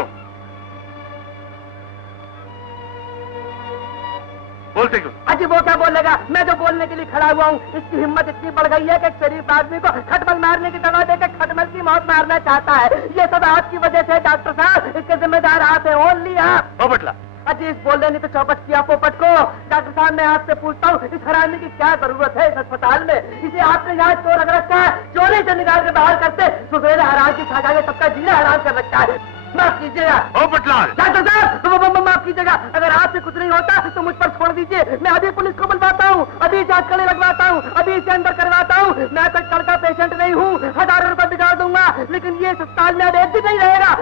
बोलते क्यों? अजी वो क्या बोलेगा? मैं जो बोलने के लिए खड़ा हुआ हूँ, इसकी हिम्मत इतनी बढ़ गई है कि एक शरीफ आदमी को खटमल मारने की दवा देकर खटमल की मौत मारना चाहता है। ये सब आपकी वजह से डॉक्टर साहब, इसके जिम्मेदार आप हैं, ओनली आप। पोपटलाल, अजी इस बोलने ने तो चौपट किया पोपट को। डॉक्टर साहब मैं आपसे पूछता हूँ, इस हरामी की क्या जरूरत है इस अस्पताल में? इसे आपने यहाँ चोर रख रखा है, चोरी से निकाल के बाहर करते सुधेरे हराम की सजा में सबका जीना हराम कर रखा है। माफ कीजिएगा पोपटलाल। डॉक्टर साहब, माफ कीजिएगा। अगर आपसे कुछ नहीं होता तो मुझ पर छोड़ दीजिए। मैं अभी पुलिस को बुलवाता हूँ, अभी जांच करने लगवाता हूँ, अभी इसे अंदर करवाता हूँ। मैं कोई कल का पेशेंट नहीं हूँ, 1000 रुपए बिगाड़ दूंगा, लेकिन ये अस्पताल में अब एक दिन नहीं रहेगा।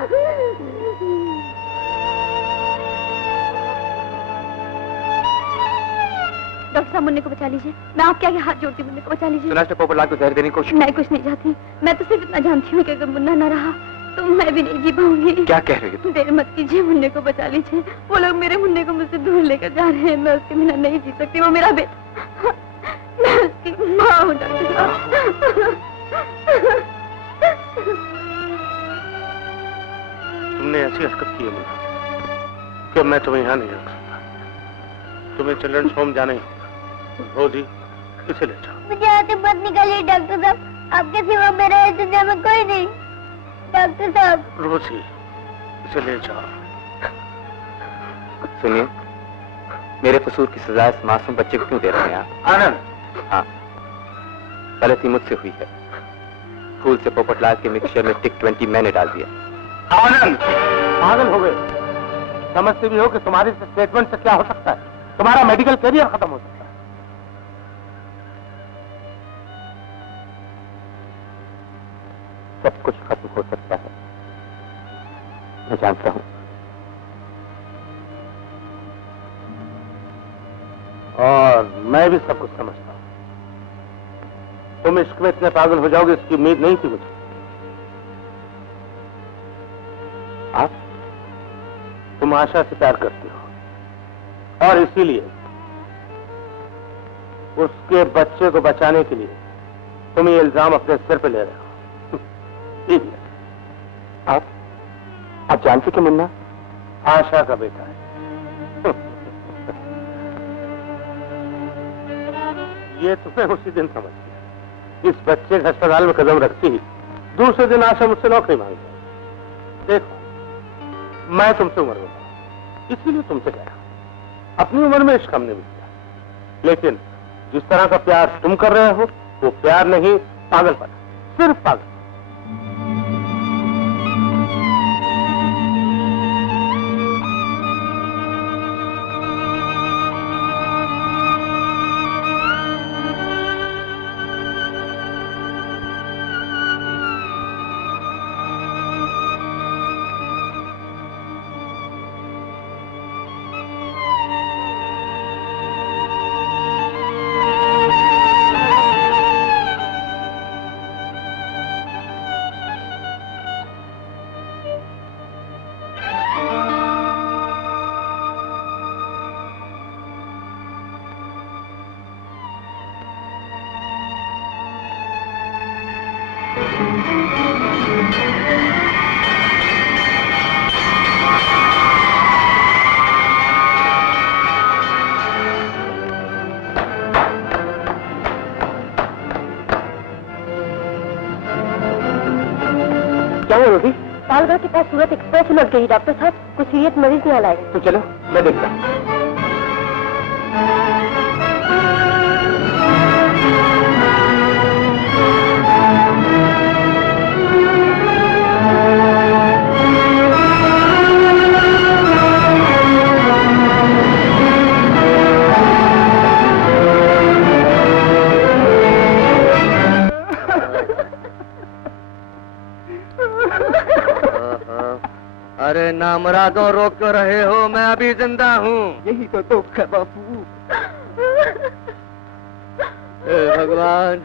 डॉक्टर साहब मुन्ने को बचा लीजिए, मैं आपके आगे हाथ जोड़ती हूँ, मुन्ने को बचा लीजिए। सुना पोपटलाल को जहर देने की कोशिश। मैं कुछ नहीं चाहती, मैं तो सिर्फ इतना जानती हूँ कि अगर मुन्ना न रहा तो मैं भी नहीं जी पाऊंगी। क्या कह रही हो? देर मत कीजिए, मुन्ने को बचा लीजिए। वो लोग मेरे मुन्ने को मुझसे दूर लेकर जा रहे हैं, मैं उसके बिना नहीं जी सकती। वो मेरा बेटा, मैं उसकी माँ हूँ डॉक्टर साहब। तुमने ऐसी हरकत की है मुन्ना कि मैं तुम्हें यहाँ नहीं रख सकता। तुम्हें चिल्ड्रंस होम जाना ही होगा। रोजी, इसे ले जाओ। मुझे यहाँ से मत निकालिए डॉक्टर साहब, आपके सिवा मेरे इस दुनिया में कोई नहीं। डॉक्टर साहब। रोजी, इसे ले जाओ। सुनिए, मेरे कसूर की सजा इस मासूम बच्चे को क्यों दे रहे हैं आप? आनंद। हाँ, गलती मुझसे हुई है। फूल से पोपटलाल के मिक्सचर में टिक 20 मैंने डाल दिया। आनंद, पागल हो गए? समझते भी हो कि तुम्हारे स्टेटमेंट से क्या हो सकता है? तुम्हारा मेडिकल करियर खत्म हो सकता है। सब कुछ खत्म हो सकता है, मैं जानता हूं। और मैं भी सब कुछ समझता हूं। तुम इश्क में इतने पागल हो जाओगे इसकी उम्मीद नहीं थी मुझे। आप? तुम आशा से प्यार करती हो और इसीलिए उसके बच्चे को बचाने के लिए तुम ये इल्जाम अपने सिर पे ले रहे हो। आप जानते कि मुन्ना आशा का बेटा है। ये तुम्हें उसी दिन समझ गया। इस बच्चे के अस्पताल में कदम रखती ही दूसरे दिन आशा मुझसे नौकरी मांगी। देखो, मैं तुमसे उम्र में बड़ा, इसीलिए तुमसे कह रहा हूं। अपनी उम्र में इश्क हमने भी किया, लेकिन जिस तरह का प्यार तुम कर रहे हो वो प्यार नहीं, पागलपन, सिर्फ पागल। पालघर के पास सूरत एक्सप्रेस लौट गई डॉक्टर साहब, कुछ सीरियस मरीज नहीं लाए। तो चलो मैं देखता हूँ। अरे नामरादों रोक क्यों रहे हो? मैं अभी जिंदा हूँ। यही तो दुख है बापू। भगवान,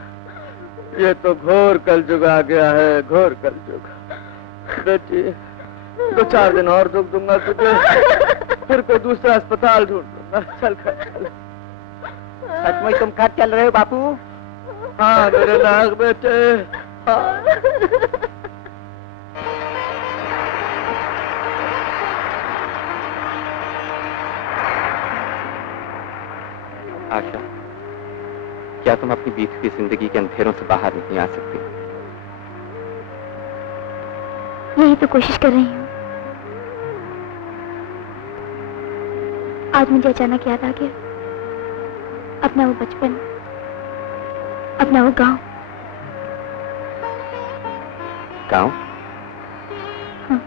ये तो घोर कलयुग आ गया है, घोर कलयुग। बेटी, 2-4 दिन और रुक दूंगा तुझे, फिर कोई दूसरा अस्पताल ढूंढ दूंगा। चल चल। सचमुच तुम खत चल रहे हो बापू? हाँ मेरे नाग बेटे, हाँ। आशा, क्या तुम अपनी बीती हुई जिंदगी के अंधेरों से बाहर नहीं आ सकती? यही तो कोशिश कर रही हूँ। आज मुझे अचानक याद आ गया अपना वो बचपन, अपना वो गांव। गांव? हाँ।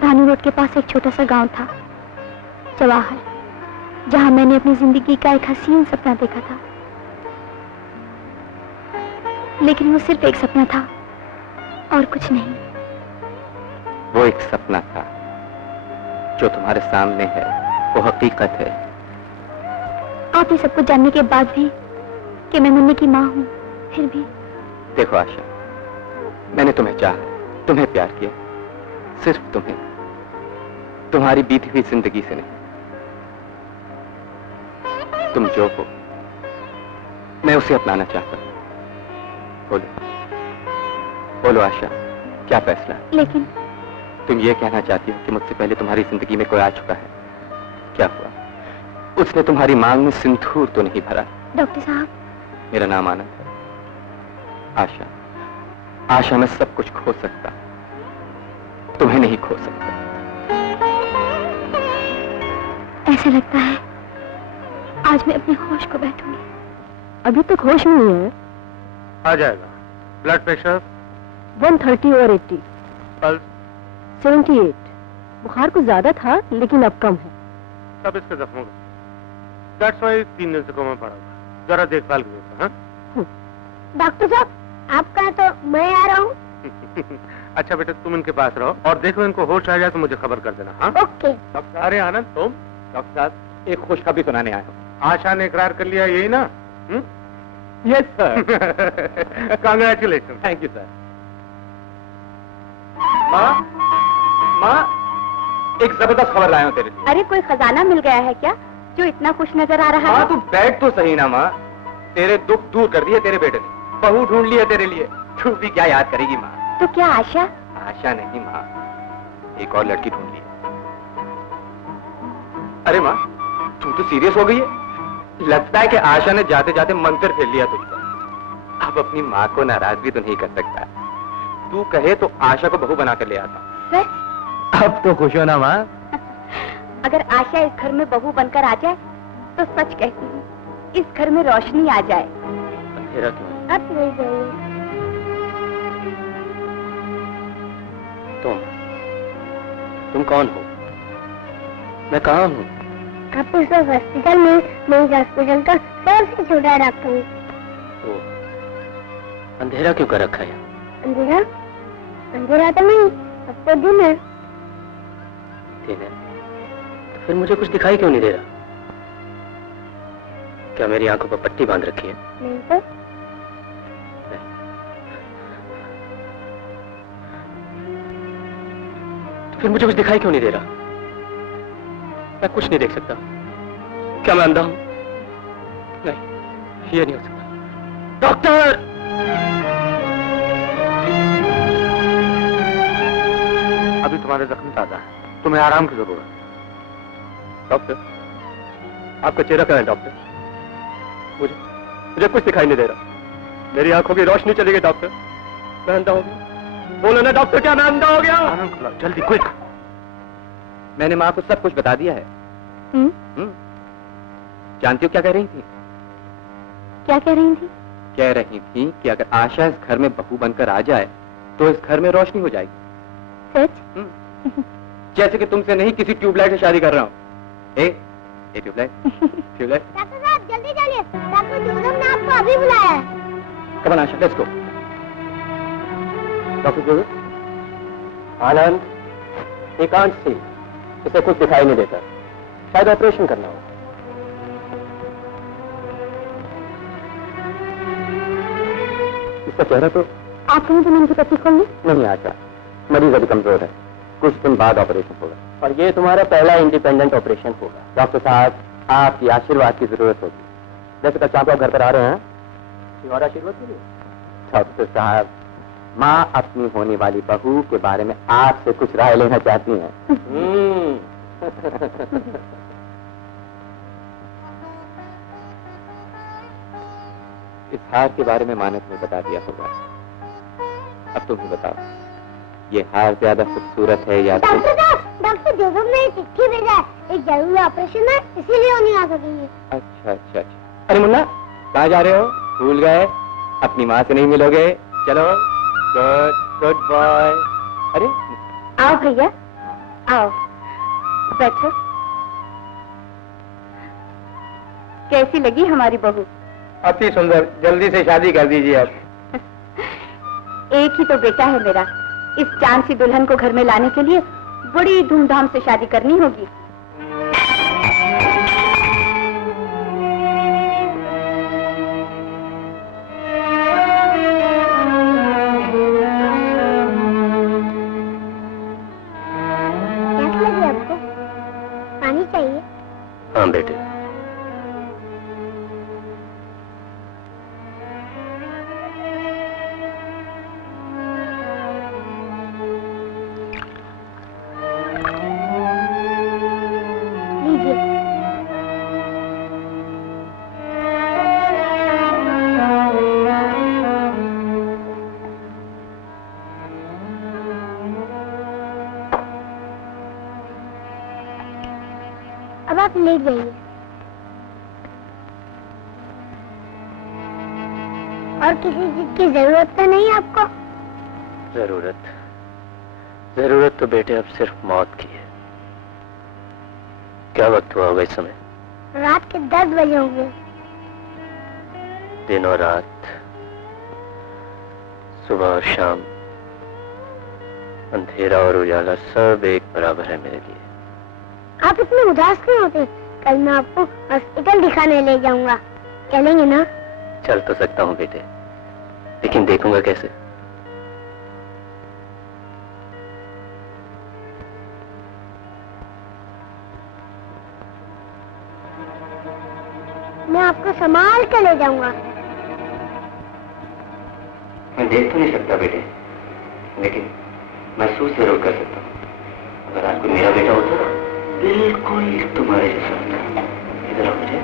धानू रोड के पास एक छोटा सा गांव था, जवाहर, जहां मैंने अपनी जिंदगी का एक हसीन सपना देखा था। लेकिन वो सिर्फ एक सपना था और कुछ नहीं। वो एक सपना था, जो तुम्हारे सामने है वो हकीकत है। आप ये सब कुछ जानने के बाद भी कि मैं मुन्ने की माँ हूँ, फिर भी। देखो आशा, मैंने तुम्हें चाहा, तुम्हें प्यार किया, सिर्फ तुम्हें, तुम्हारी बीती हुई जिंदगी से नहीं। तुम जो हो, मैं उसे अपनाना चाहता हूँ। बोलो बोलो आशा, क्या फैसला? लेकिन तुम ये कहना चाहती हो कि मुझसे पहले तुम्हारी जिंदगी में कोई आ चुका है? क्या हुआ? उसने तुम्हारी मांग में सिंदूर तो नहीं भरा? डॉक्टर साहब, मेरा नाम आनंद है। आशा, आशा मैं सब कुछ खो सकता, तुम्हें नहीं खो सकता। ऐसा लगता है आज मैं अपने होश को बैठूंगी। अभी तक होश नहीं है। आ जाएगा। Blood pressure 130/80, pulse 78। बुखार कुछ ज्यादा था लेकिन अब कम है। सब इसके जख्मों का। दैट्स व्हाई 3 दिन से कोमा पड़ा हुआ। जरा देखभाल करो। हाँ? डॉक्टर साहब, आप कहें तो मैं आ रहा हूँ। अच्छा बेटा, तुम इनके पास रहो और देखो इनको होश आ जाए तो मुझे खबर कर देना। हाँ? ओके। अरे आनंद, तुम? डॉक्टर साहब, एक खुशखबरी सुनाने आया हूँ। आशा ने इकरार कर लिया, यही ना? Yes sir. Congratulation. Thank you sir. माँ, माँ, एक जबरदस्त खबर लाया हूँ तेरे लिए। अरे कोई खजाना मिल गया है क्या जो इतना खुश नजर आ रहा माँ है? तू बैठ तो सही ना माँ। तेरे दुख दूर कर दिए तेरे बेटे ने, बहू ढूंढ ली है तेरे लिए। तू भी क्या याद करेगी माँ? तो क्या आशा? आशा नहीं माँ, एक और लड़की ढूंढ ली है। अरे माँ, तू तो सीरियस हो गई है। लगता है कि आशा ने जाते जाते मंत्र फेर लिया तुझ पर। अब अपनी माँ को नाराज भी तो नहीं कर सकता। तू कहे तो आशा को बहू बना कर ले आता। सच? अब तो खुश हो ना माँ? अगर आशा इस घर में बहू बनकर आ जाए तो सच कहती हूँ, इस घर में रोशनी आ जाए। अंधेरा क्यों? अब नहीं जाइए। तुम कौन हो? मैं कहाँ हूँ? आप इस हॉस्पिटल में, मैं इस हॉस्पिटल का सबसे छोटा डॉक्टर हूँ। अंधेरा क्यों कर रखा है? अंधेरा? अंधेरा तो नहीं, अब तो दिन है। दिन है? तो फिर मुझे कुछ दिखाई क्यों नहीं दे रहा? क्या मेरी आंखों पर पट्टी बांध रखी है? नहीं तो। फिर मुझे कुछ दिखाई क्यों नहीं दे रहा? मैं कुछ नहीं देख सकता। क्या मैं अंधा हूं? नहीं, ये नहीं हो सकता। डॉक्टर! अभी तुम्हारे जख्म ताजा है, तुम्हें आराम की जरूरत है। डॉक्टर, आपका चेहरा क्या है डॉक्टर? मुझे कुछ दिखाई नहीं दे रहा। मेरी आंखों की रोशनी चली गई डॉक्टर। मैं अंधा हो गया। बोलो ना डॉक्टर, क्या मैं अंधा हो गया? जल्दी क्विक। मैंने माँ को सब कुछ बता दिया है। जानती हो क्या कह रही थी? क्या कह रही थी? कह रही थी कि अगर आशा इस घर में बहू बनकर आ जाए तो इस घर में रोशनी हो जाएगी। सच? जैसे कि तुमसे नहीं, किसी ट्यूबलाइट से शादी कर रहा हूँ। ए ट्यूबलाइट, ट्यूबलाइट। डॉक्टर साहब जल्दी चलिए, डॉक्टर जोधम ने आपको अभी बुलाया है। Come on Asha, let's go. Doctor Jodham, Anand, he can't see, इसे कुछ दिखाई नहीं देता, शायद ऑपरेशन करना हो। उसका चेहरा तो आप कहीं तो नहीं पति खोलने नहीं आशा, मरीज अभी कमजोर है, कुछ दिन बाद ऑपरेशन होगा और ये तुम्हारा पहला इंडिपेंडेंट ऑपरेशन होगा। डॉक्टर साहब, आपकी आशीर्वाद की जरूरत होगी। जैसे कल शाम को घर पर आ रहे हैं, और आशीर्वाद के लिए। डॉक्टर साहब, माँ अपनी होने वाली बहू के बारे में आपसे कुछ राय लेना चाहती हैं। इस हार के बारे में मानस ने बता दिया होगा, अब तुम ही बताओ, ये हार ज्यादा खूबसूरत है या डॉक्टर जोसेफ ने चिट्ठी भेजा है, एक जरूरी ऑपरेशन है, इसीलिए वो नहीं आ सकेंगे। अच्छा अच्छा अच्छा। अरे मुन्ना, कहाँ जा रहे हो? भूल गए, अपनी माँ से नहीं मिलोगे? चलो, गुड गुड बॉय। अरे आओ भैया, आओ बैठो। कैसी लगी हमारी बहू? अति सुंदर, जल्दी से शादी कर दीजिए आप। एक ही तो बेटा है मेरा, इस चांद सी दुल्हन को घर में लाने के लिए बड़ी धूमधाम से शादी करनी होगी। कैसा लगे आपको? पानी चाहिए? हाँ बेटे। अब आप लेट जाइए। और किसी चीज की जरूरत तो नहीं आपको? जरूरत तो बेटे अब सिर्फ मौत की है। क्या वक्त हुआ होगा इस समय? रात के 10 बजे होंगे। दिन और रात, सुबह और शाम, अंधेरा और उजाला सब एक बराबर है मेरे लिए। आप इतने उदास क्यों होते? कल मैं आपको हॉस्पिटल दिखाने ले जाऊंगा, चलेंगे ना? चल तो सकता हूँ बेटे, लेकिन देखूंगा कैसे? मैं आपको संभाल कर ले जाऊंगा। मैं देख तो नहीं सकता बेटे, लेकिन महसूस जरूर कर सकता हूँ। अगर आज कोई मेरा बेटा होता ना, बिल्कुल तुम्हारे जैसा होता। इधर आओ बेटे।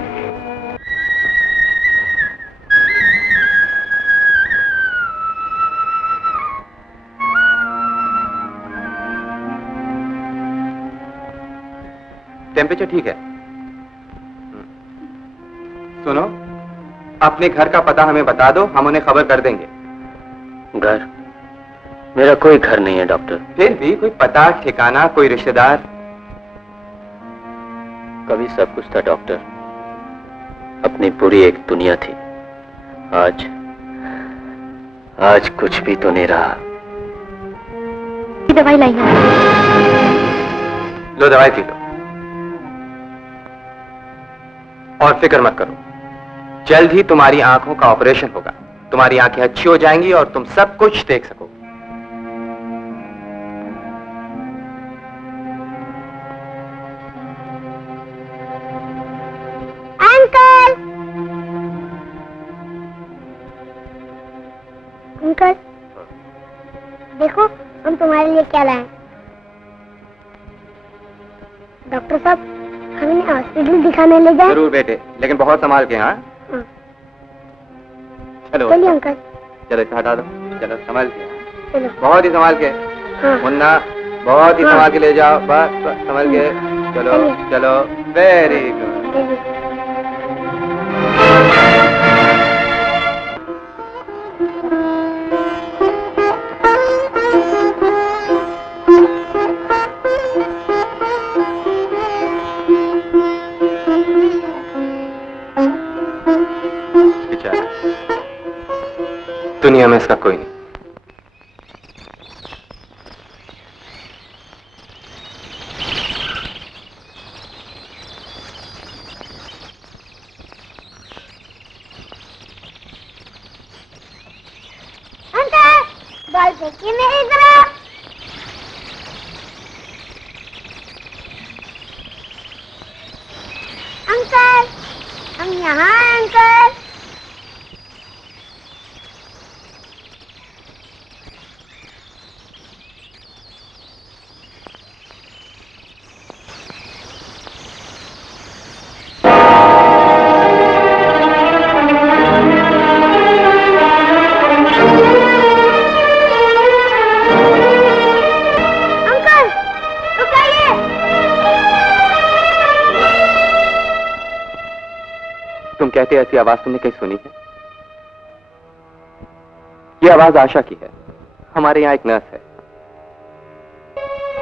टेम्परेचर ठीक है। सुनो, अपने घर का पता हमें बता दो, हम उन्हें खबर कर देंगे। घर? मेरा कोई घर नहीं है डॉक्टर। फिर भी कोई पता, ठिकाना, कोई रिश्तेदार? कभी सब कुछ था डॉक्टर, अपनी पूरी एक दुनिया थी। आज कुछ भी तो नहीं रहा। दवाई लाई है। लो दवाई पी लो और फिक्र मत करो, जल्द ही तुम्हारी आंखों का ऑपरेशन होगा। तुम्हारी आंखें अच्छी हो जाएंगी और तुम सब कुछ देख सकोगे। अंकल, अंकल, देखो हम तुम्हारे लिए क्या लाए। डॉक्टर साहब, हम इन्हें हॉस्पिटल दिखाने ले जाएं? जरूर बेटे, लेकिन बहुत संभाल के। हाँ हाँ। चलो चलिए अंकल। चलो इसको हटा दो। चलो संभाल के, चलो। बहुत ही संभाल के। हाँ। मुन्ना, बहुत ही हाँ। संभाल के ले जाओ। बस बस संभाल के। चलो चलिए। चलो, वेरी गुड। दुनिया में इसका कोई नहीं। बॉल फेंकी मेरी तरफ। अंकल, हम यहाँ हैं अंकल। तुम कहते ऐसी आवाज तुमने कहीं सुनी है? ये आवाज आशा की है। हमारे यहाँ एक नर्स है।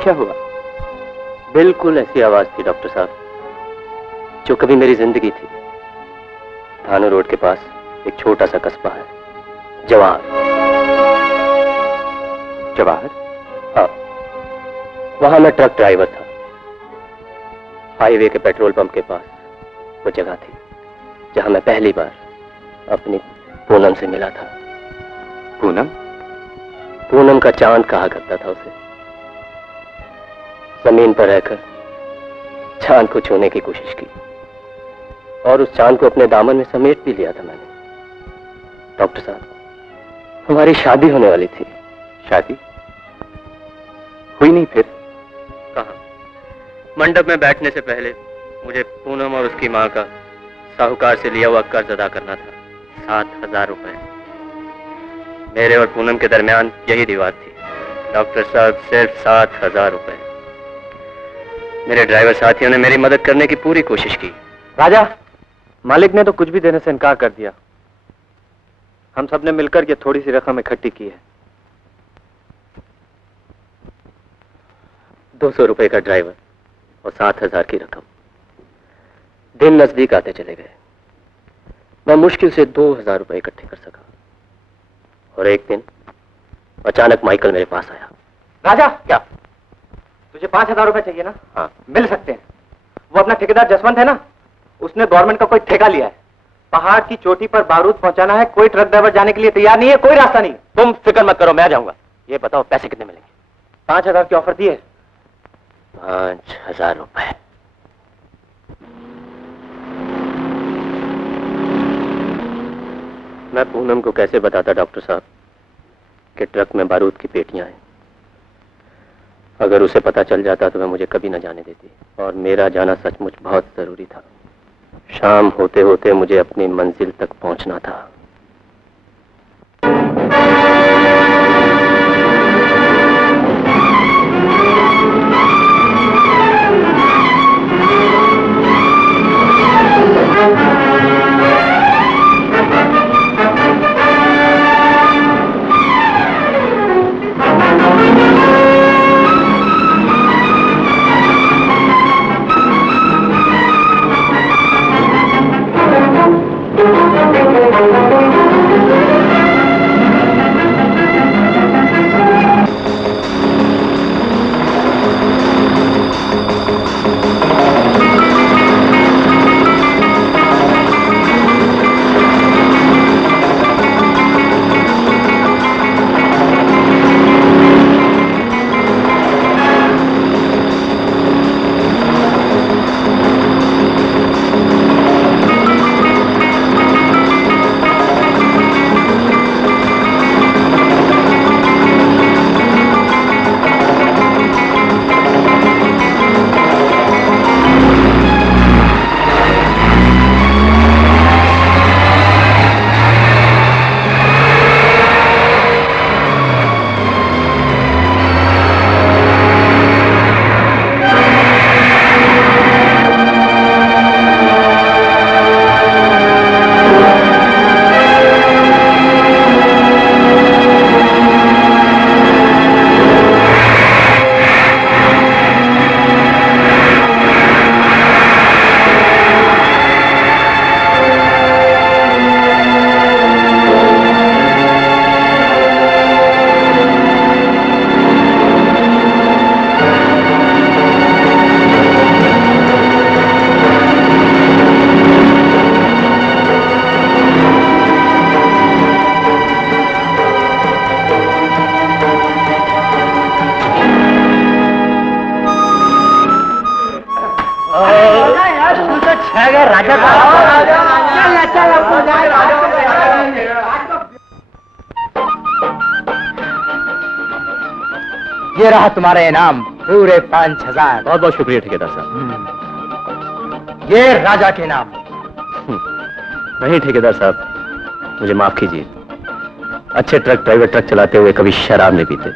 क्या हुआ? बिल्कुल ऐसी आवाज थी डॉक्टर साहब, जो कभी मेरी जिंदगी थी। थानो रोड के पास एक छोटा सा कस्बा है, जवाहर। जवाहर? हाँ, वहां मैं ट्रक ड्राइवर था। हाईवे के पेट्रोल पंप के पास वो जगह थी जहां मैं पहली बार अपनी पूनम से मिला था। पूनम? पूनम का चांद कहा करता था उसे। जमीन पर रहकर चांद को छूने की कोशिश की और उस चांद को अपने दामन में समेट भी लिया था मैंने। डॉक्टर साहब, हमारी शादी होने वाली थी। शादी हुई नहीं? फिर कहा, मंडप में बैठने से पहले मुझे पूनम और उसकी मां का साहूकार से लिया हुआ कर्ज अदा करना था, 7,000 रुपए। मेरे और पूनम के दरमियान यही दीवार थी डॉक्टर साहब, सिर्फ 7,000 रुपए। मेरे ड्राइवर साथियों ने मेरी मदद करने की पूरी कोशिश की। राजा, मालिक ने तो कुछ भी देने से इनकार कर दिया। हम सब ने मिलकर ये थोड़ी सी रकम इकट्ठी की है। 200 रुपए का ड्राइवर और 7,000 की रकम। दिन नजदीक आते चले गए। मैं मुश्किल से 2,000 रुपए इकट्ठे कर सका और एक दिन अचानक माइकल मेरे पास आया। राजा, क्या तुझे 5,000 रुपए चाहिए ना? हाँ, मिल सकते हैं। वो अपना ठेकेदार जसवंत है ना, उसने गवर्नमेंट का कोई ठेका लिया है। पहाड़ की चोटी पर बारूद पहुंचाना है। कोई ट्रक ड्राइवर जाने के लिए तैयार नहीं है, कोई रास्ता नहीं। तुम फिक्र मत करो, मैं आ जाऊंगा। ये बताओ पैसे कितने मिलेंगे? 5,000 की ऑफर दी है। 5,000 रुपए। मैं पूनम को कैसे बताता डॉक्टर साहब कि ट्रक में बारूद की पेटियां हैं? अगर उसे पता चल जाता तो वह मुझे कभी न जाने देती, और मेरा जाना सचमुच बहुत जरूरी था। शाम होते होते मुझे अपनी मंजिल तक पहुंचना था। अगर राजा ये रहा तुम्हारा इनाम, पूरे 5000। बहुत बहुत शुक्रिया ठेकेदार साहब। ये राजा के नाम। नहीं ठेकेदार साहब, मुझे माफ कीजिए। अच्छे ट्रक ड्राइवर ट्रक चलाते हुए कभी शराब नहीं पीते।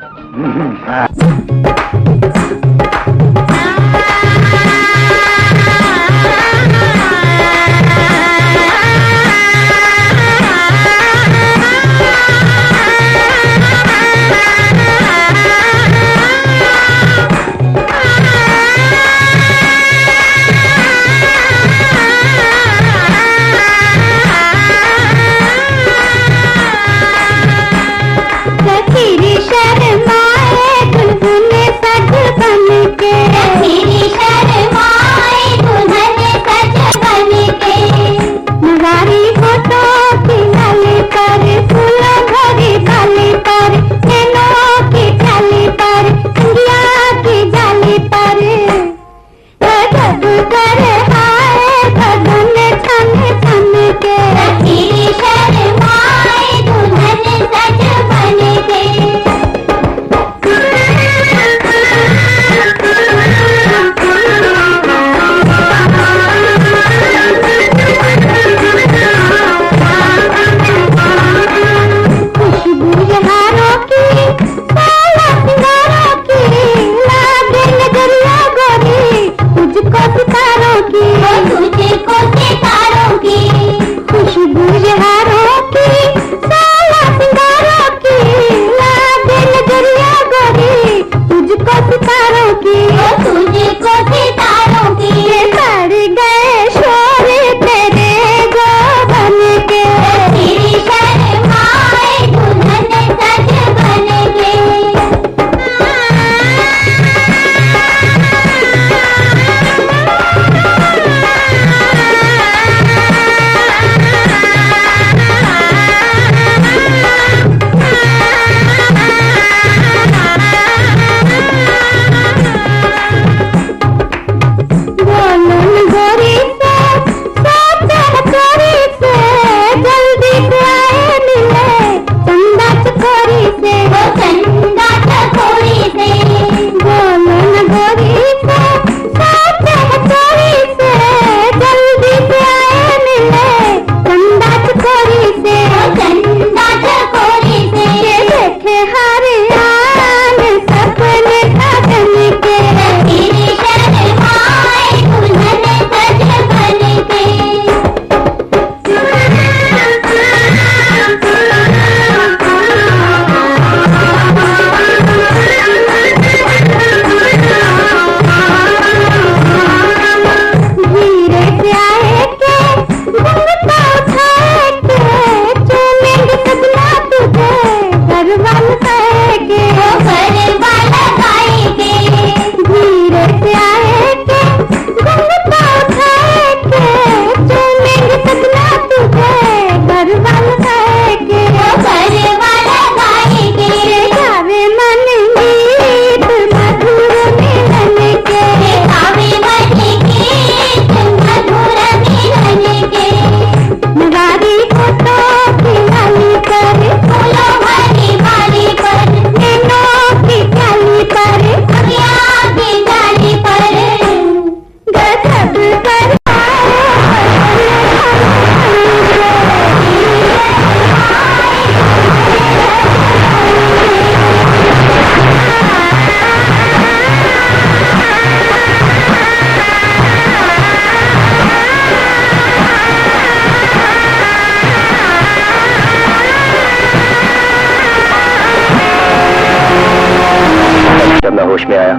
होश में आया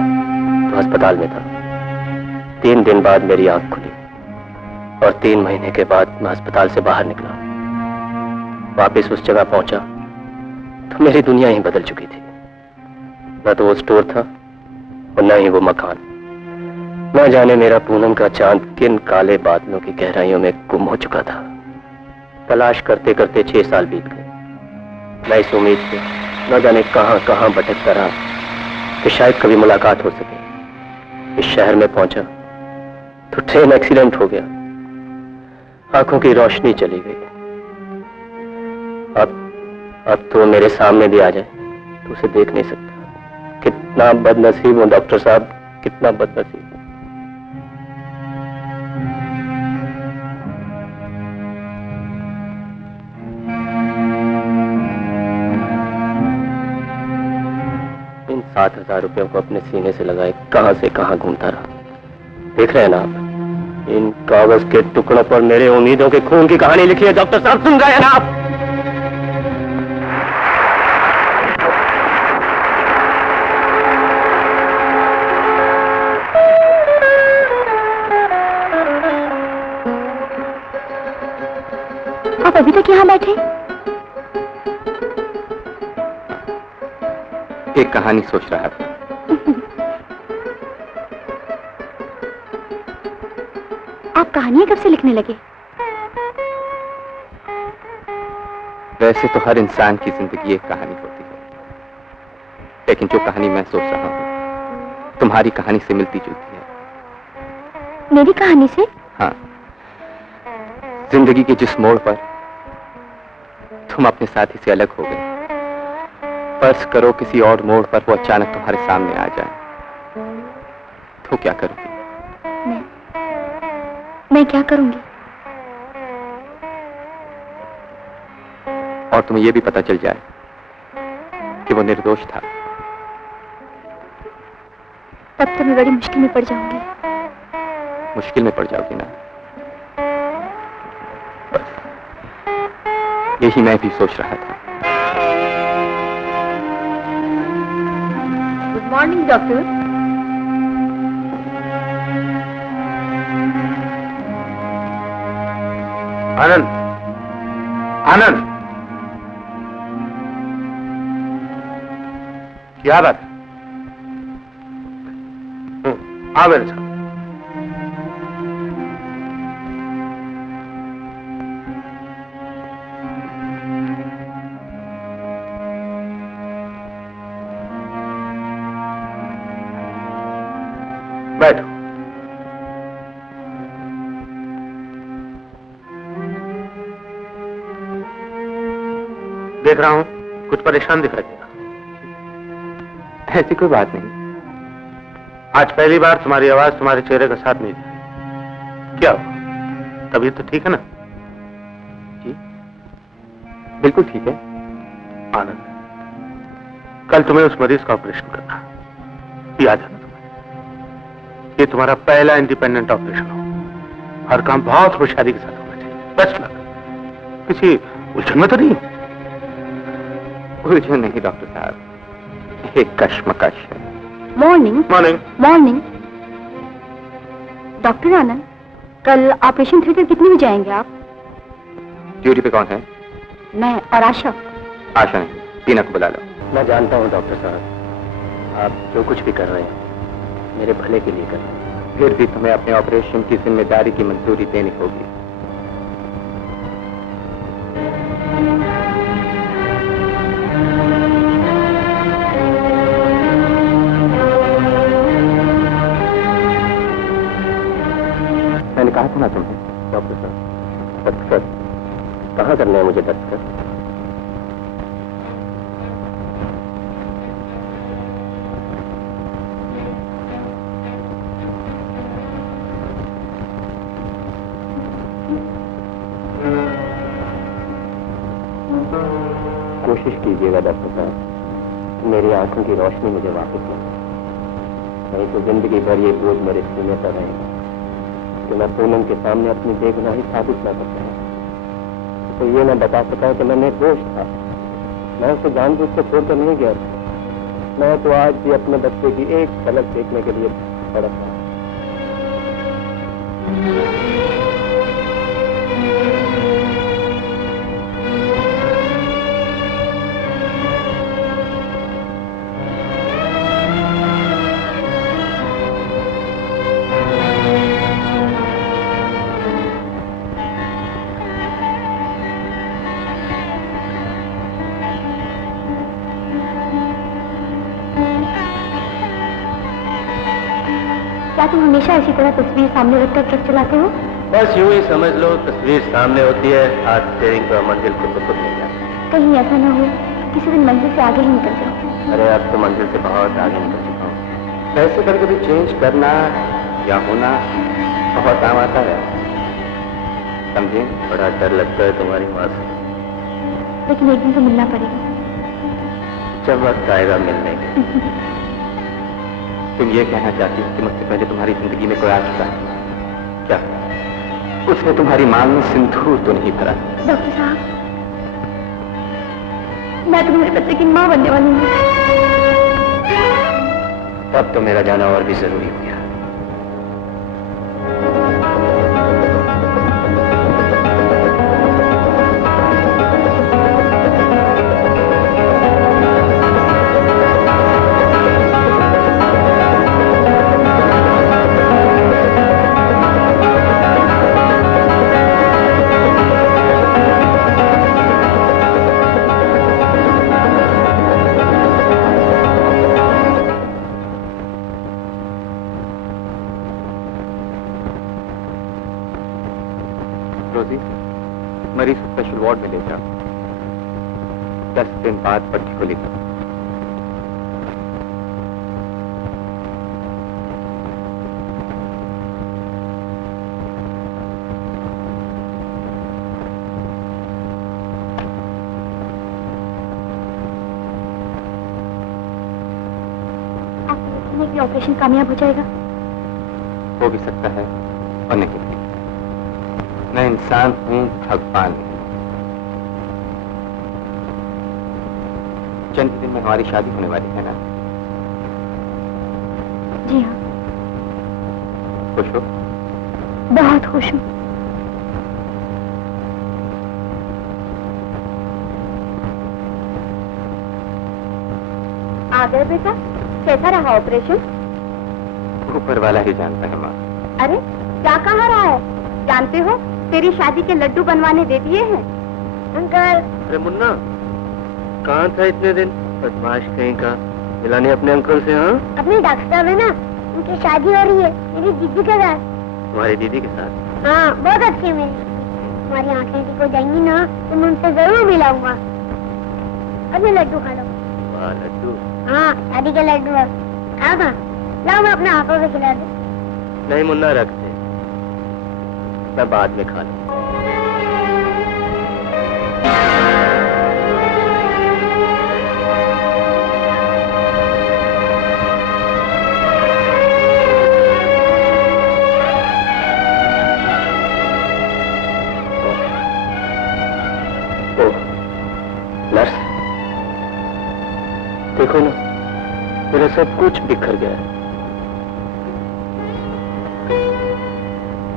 तो अस्पताल में था। 3 दिन बाद मेरी आंख खुली और 3 महीने के बाद मैं अस्पताल से बाहर निकला। वापस उस जगह पहुंचा तो मेरी दुनिया ही बदल चुकी थी। न तो वो स्टोर था और न ही वो मकान। न जाने मेरा पूनम का चांद किन काले बादलों की गहराइयों में गुम हो चुका था। तलाश करते करते 6 साल बीत गए। मैं इस उम्मीद से न जाने कहां कहां भटकता रहा कि शायद कभी मुलाकात हो सके। इस शहर में पहुंचा तो ट्रेन एक्सीडेंट हो गया आंखों की रोशनी चली गई। अब तो मेरे सामने भी आ जाए तो उसे देख नहीं सकता। कितना बदनसीब हूं डॉक्टर साहब, कितना बदनसीब हूं। इन 7,000 रुपयों को अपने सीने से लगाए कहां से कहां घूमता रहा। देख रहे हैं ना आप, इन कागज के टुकड़ों पर मेरे उम्मीदों के खून की कहानी लिखी है। डॉक्टर साहब सुन रहे हैं ना आप? आप अभी तक यहाँ बैठे? एक कहानी सोच रहा था। आप कहानियां कब से लिखने लगे? वैसे तो हर इंसान की जिंदगी एक कहानी होती है, लेकिन जो कहानी मैं सोच रहा हूँ तुम्हारी कहानी से मिलती जुलती है। मेरी कहानी से? हाँ, जिंदगी के जिस मोड़ पर तुम अपने साथी से अलग हो गए, फर्ज करो किसी और मोड़ पर वो अचानक तुम्हारे सामने आ जाए, तो क्या करोगी? मैं क्या करूंगी? और तुम्हें यह भी पता चल जाए कि वो निर्दोष था, तब तो मैं बड़ी मुश्किल में पड़ जाऊंगी। मुश्किल में पड़ जाओगी ना? बस यही मैं भी सोच रहा था। Good morning doctor. Anand, Anand, क्या बात है? आ मेरे साथ। बैठो। देख रहा हूं कुछ परेशान दिखाई दे रहा। ऐसी कोई बात नहीं। आज पहली बार तुम्हारी आवाज तुम्हारे चेहरे का साथ नहीं दे। क्या हुआ? तबीयत तो ठीक है ना? जी बिल्कुल ठीक है। आनंद, कल तुम्हें उस मरीज का ऑपरेशन करना, याद है ना तुम्हें? ये तुम्हारा पहला इंडिपेंडेंट ऑपरेशन हो। हर काम बहुत होशियारी के साथ होना चाहिए। Best luck. किसी उलझन में तो नहीं? उलझन नहीं डॉक्टर साहब, एक कश्मकश है। मॉर्निंग। मॉर्निंग। मॉर्निंग। डॉक्टर आनंद, कल ऑपरेशन थिएटर कितने बजे आएंगे आप? ड्यूटी पे कौन है? मैं और आशा। आशा नहीं, टीना को बुला लो। मैं जानता हूँ डॉक्टर साहब, आप जो कुछ भी कर रहे हैं मेरे भले के लिए कर रहे हैं। फिर भी तुम्हें अपने ऑपरेशन की जिम्मेदारी की मंजूरी देनी होगी। मैंने कहा था ना तुम्हें डॉक्टर साहब, दस्तखत कहाँ करने हैं मुझे दस्तखत? कोशिश कीजिएगा डॉक्टर साहब, मेरी आंखों की रोशनी मुझे वापस मिले, नहीं तो जिंदगी भर ये बोझ मेरे सीने पर रहेगा कि मैं पूनम के सामने अपनी बेगुनाही साबित न कर पाया, तो ये न बता सका कि मैं निर्दोष था। मैं उसे जानबूझ के छोड़कर नहीं गया था। मैं तो आज भी अपने बच्चे की एक झलक देखने के लिए तड़प रहा। क्या तुम हमेशा इसी तरह तस्वीर सामने रखकर ट्रक चलाते हो? बस यूं ही समझ लो, तस्वीर सामने होती है, हाथ स्टीयरिंग पर, मंजिल को तो खुद मिल जाता है। कहीं ऐसा ना हो किसी दिन मंजिल से आगे ही निकल जाओ। अरे अब तो मंजिल से बहुत आगे निकल चुका हूँ। वैसे कभी कभी चेंज करना या होना बहुत काम आता है, समझे? बड़ा डर लगता है तुम्हारी माँ से। लेकिन एक दिन तो मिलना पड़ेगा। जब वक्त आएगा मिलने के। तुम ये कहना चाहती हो कि मुझसे पहले तुम्हारी जिंदगी में कोई आ चुका है क्या? उसने तुम्हारी मांग में सिंदूर तो नहीं भरा? डॉक्टर साहब, मैं तुम्हारे बच्चे की माँ बनने वाली हूँ। तब तो मेरा जाना और भी जरूरी हो गया। मरीज स्पेशल वार्ड में ले जाओ, 10 दिन बाद पट्टी को लेकर। कि ऑपरेशन कामयाब हो जाएगा? हो भी सकता है और नहीं। मैं इंसान हूं, भगवान। चंद दिन में हमारी शादी होने वाली है ना? जी हाँ। खुश हो? बहुत खुश हूँ। आ गए बेटा, कैसा रहा ऑपरेशन? ऊपर वाला ही जानता है माँ। अरे क्या कहा रहा है? जानते हो तेरी शादी के लड्डू बनवाने दे दिए हैं अंकल। अरे मुन्ना, कहाँ था इतने दिन? बदमाश कहीं का, मिलाने अपने अंकल से। हाँ, अपने डॉक्टर साहब है ना, उनकी शादी हो रही है मेरी दीदी के साथ। तुम्हारी दीदी के साथ? हाँ, बहुत अच्छी है मेरी। तुम्हारी आंखें ठीक हो जाएंगी ना तो मैं उनसे जरूर मिलाऊंगा। अभी लड्डू खा लो। वाह, लड्डू? हाँ, शादी के लड्डू है। खाओ ना, लाओ मैं अपने हाथों से खिला दूं। नहीं मुन्ना, रख दे, मैं बाद में खा लूं। नर्स, देखो ना, मेरा सब कुछ बिखर गया है।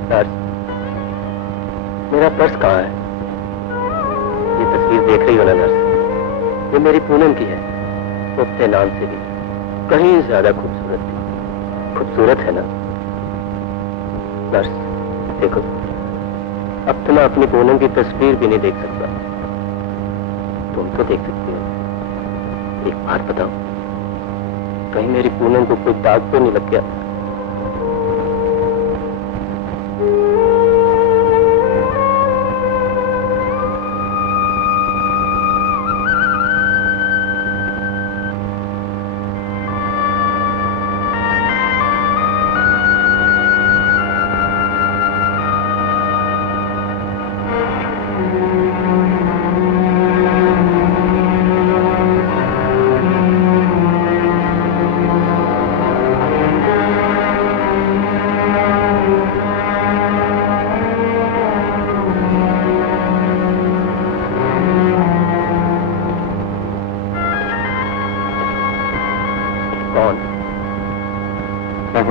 नर्स, मेरा पर्स कहाँ है? ये तस्वीर देख रही हो ना नर्स, ये मेरी पूनम की है। मुफ्ते नाम से भी कहीं ज्यादा खूबसूरत थी। खूबसूरत है ना नर्स? देखो, अब तो मैं अपनी पूनम की तस्वीर भी नहीं देख सकता। तुम तो देख सकती हो। एक बात बताओ, कहीं मेरी पूनम को कोई दाग तो नहीं लग गया?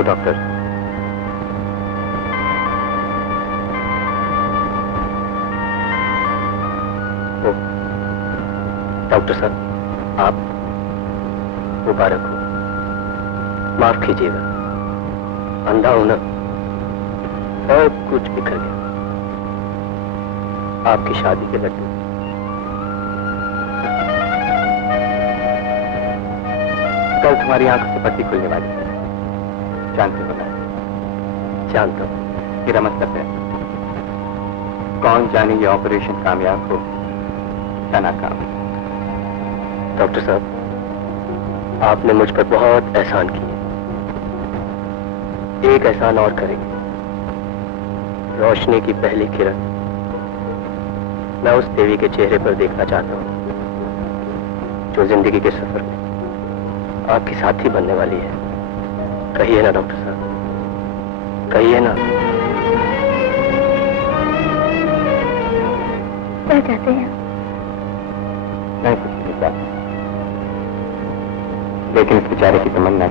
डॉक्टर, ओ, डॉक्टर साहब, आप मुबारक हो। माफ कीजिएगा, अंधा हूं ना, और कुछ बिखर गया। आपकी शादी के लड्डू। कल तुम्हारी आंखों से पट्टी खुलने वाली है, जानते हो ना? जानता हूं, मेरा मतलब है कौन जाने ये ऑपरेशन कामयाब हो या नाकाम। डॉक्टर साहब, आपने मुझ पर बहुत एहसान किए, एक एहसान और करेंगे। रोशनी की पहली किरण मैं उस देवी के चेहरे पर देखना चाहता हूं जो जिंदगी के सफर में आपकी साथी बनने वाली है। कहिए ना डॉक्टर साहब, कहिए ना। क्या चाहते हैं? मैं कुछ नहीं चाहता, लेकिन इस बेचारे की तमन्ना है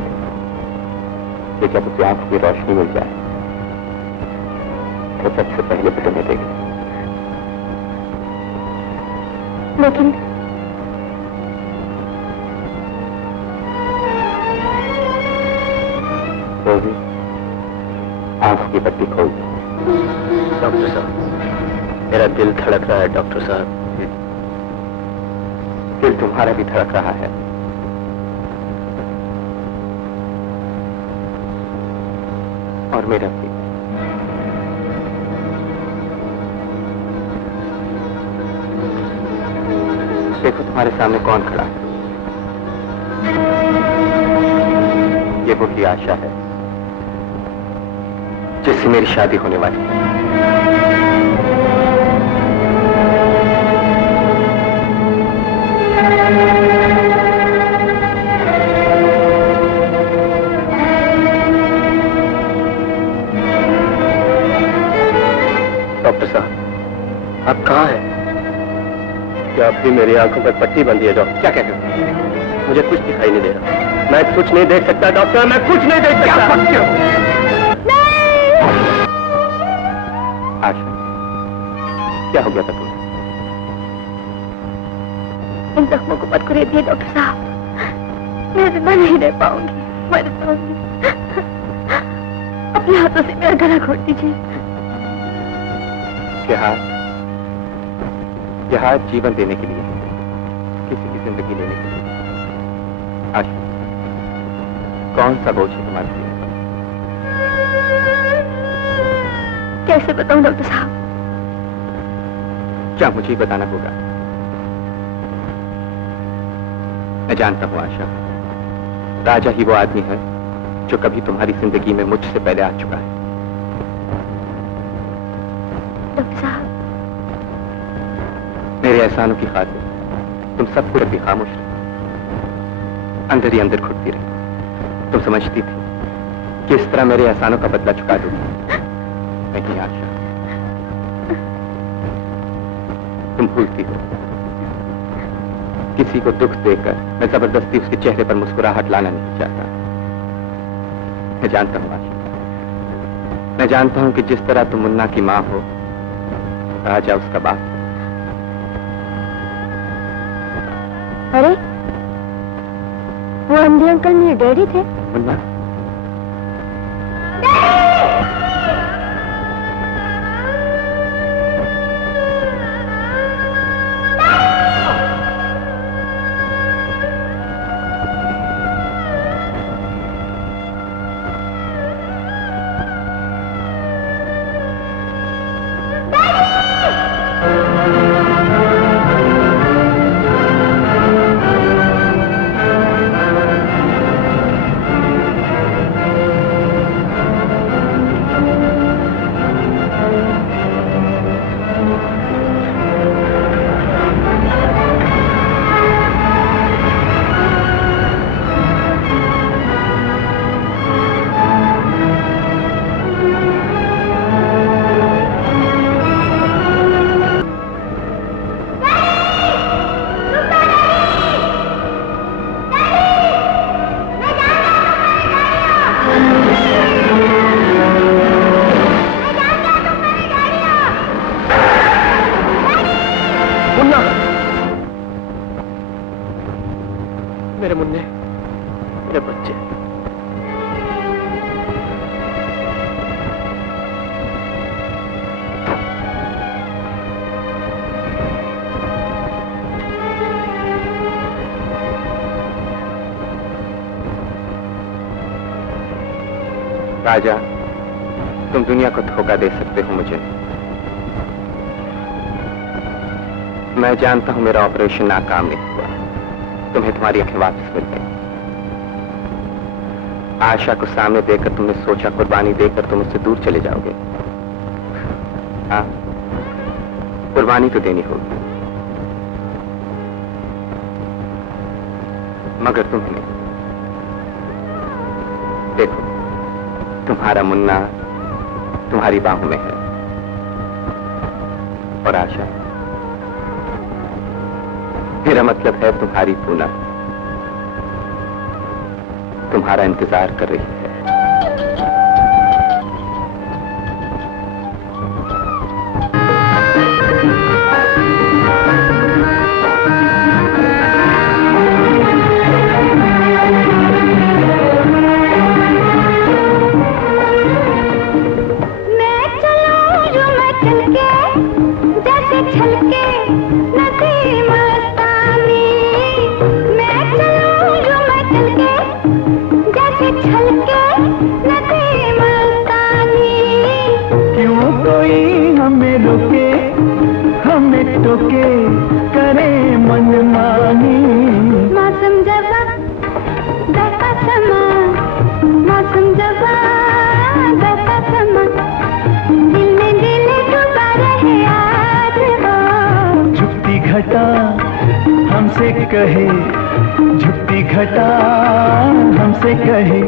कि जब उसे आंख की रोशनी मिल जाए तो सबसे पहले भी तुम्हें देगी। लेकिन रोजी, आंखों की बत्ती खोल दो। डॉक्टर साहब, मेरा दिल धड़क रहा है। डॉक्टर साहब, दिल तुम्हारा भी धड़क रहा है। और मेरा भी। देखो तुम्हारे सामने कौन खड़ा है। ये वही आशा है जिससे मेरी शादी होने वाली है। डॉक्टर साहब, आप कहाँ हैं? क्या अब भी मेरी आंखों पर पट्टी बंधी है? डॉक्टर, क्या कहते हो? मुझे कुछ दिखाई नहीं दे रहा। मैं कुछ नहीं देख सकता डॉक्टर, मैं कुछ नहीं देख सकता। आशा, क्या हो गया था तुम्हें? इन जख्मों को मत कुरेदिए डॉक्टर साहब, मैं जिंदा नहीं रह पाऊंगी, मर जाऊंगी। अपने हाथों से मेरा गला घोट दीजिए। यह हाथ जीवन देने के लिए, किसी की जिंदगी लेने के लिए। आशा, कौन सा बोझ है तुम्हारे लिए? कैसे बताऊं डॉक्टर साहब? क्या मुझे ही बताना होगा? मैं जानता हूं आशा, राजा ही वो आदमी है जो कभी तुम्हारी जिंदगी में मुझसे पहले आ चुका है। डॉक्टर साहब, मेरे एहसानों की खातिर तुम सब कुछ भी खामोश रहे, अंदर ही अंदर घुटती रही। तुम समझती थी कि इस तरह मेरे एहसानों का बदला चुका दूंगी। नहीं आशा, तुम भूलती हो। किसी को दुख देकर मैं जबरदस्ती उसके चेहरे पर मुस्कुराहट लाना नहीं चाहता। मैं जानता हूं आशा, मैं जानता हूं कि जिस तरह तुम मुन्ना की मां हो, राजा उसका बाप। अरे, वो अंधे अंकल मेरे डैडी थे। मुन्ना, मेरे मुन्ने, मेरे बच्चे। राजा, तुम दुनिया को धोखा दे सकते हो मुझे, मैं जानता हूं मेरा ऑपरेशन नाकाम नहीं हुआ, तुम्हें तुम्हारी आंखें वापस मिल गई। आशा को सामने देखकर तुमने सोचा कुर्बानी देकर तुम उससे दूर चले जाओगे। हाँ, कुर्बानी तो देनी होगी, मगर तुम्हें नहीं। देखो, तुम्हारा मुन्ना तुम्हारी बाहों में है, और आशा, मेरा मतलब है तुम्हारी पूनम तुम्हारा इंतजार कर रही है। टोके करे मनमानी, मौसम जबा बरसा समा, मौसम जबा बरसा समा, दिल में दिल डूबा रहे आज हो। झुकती घटा हमसे कहे, झुकती घटा हमसे कहे,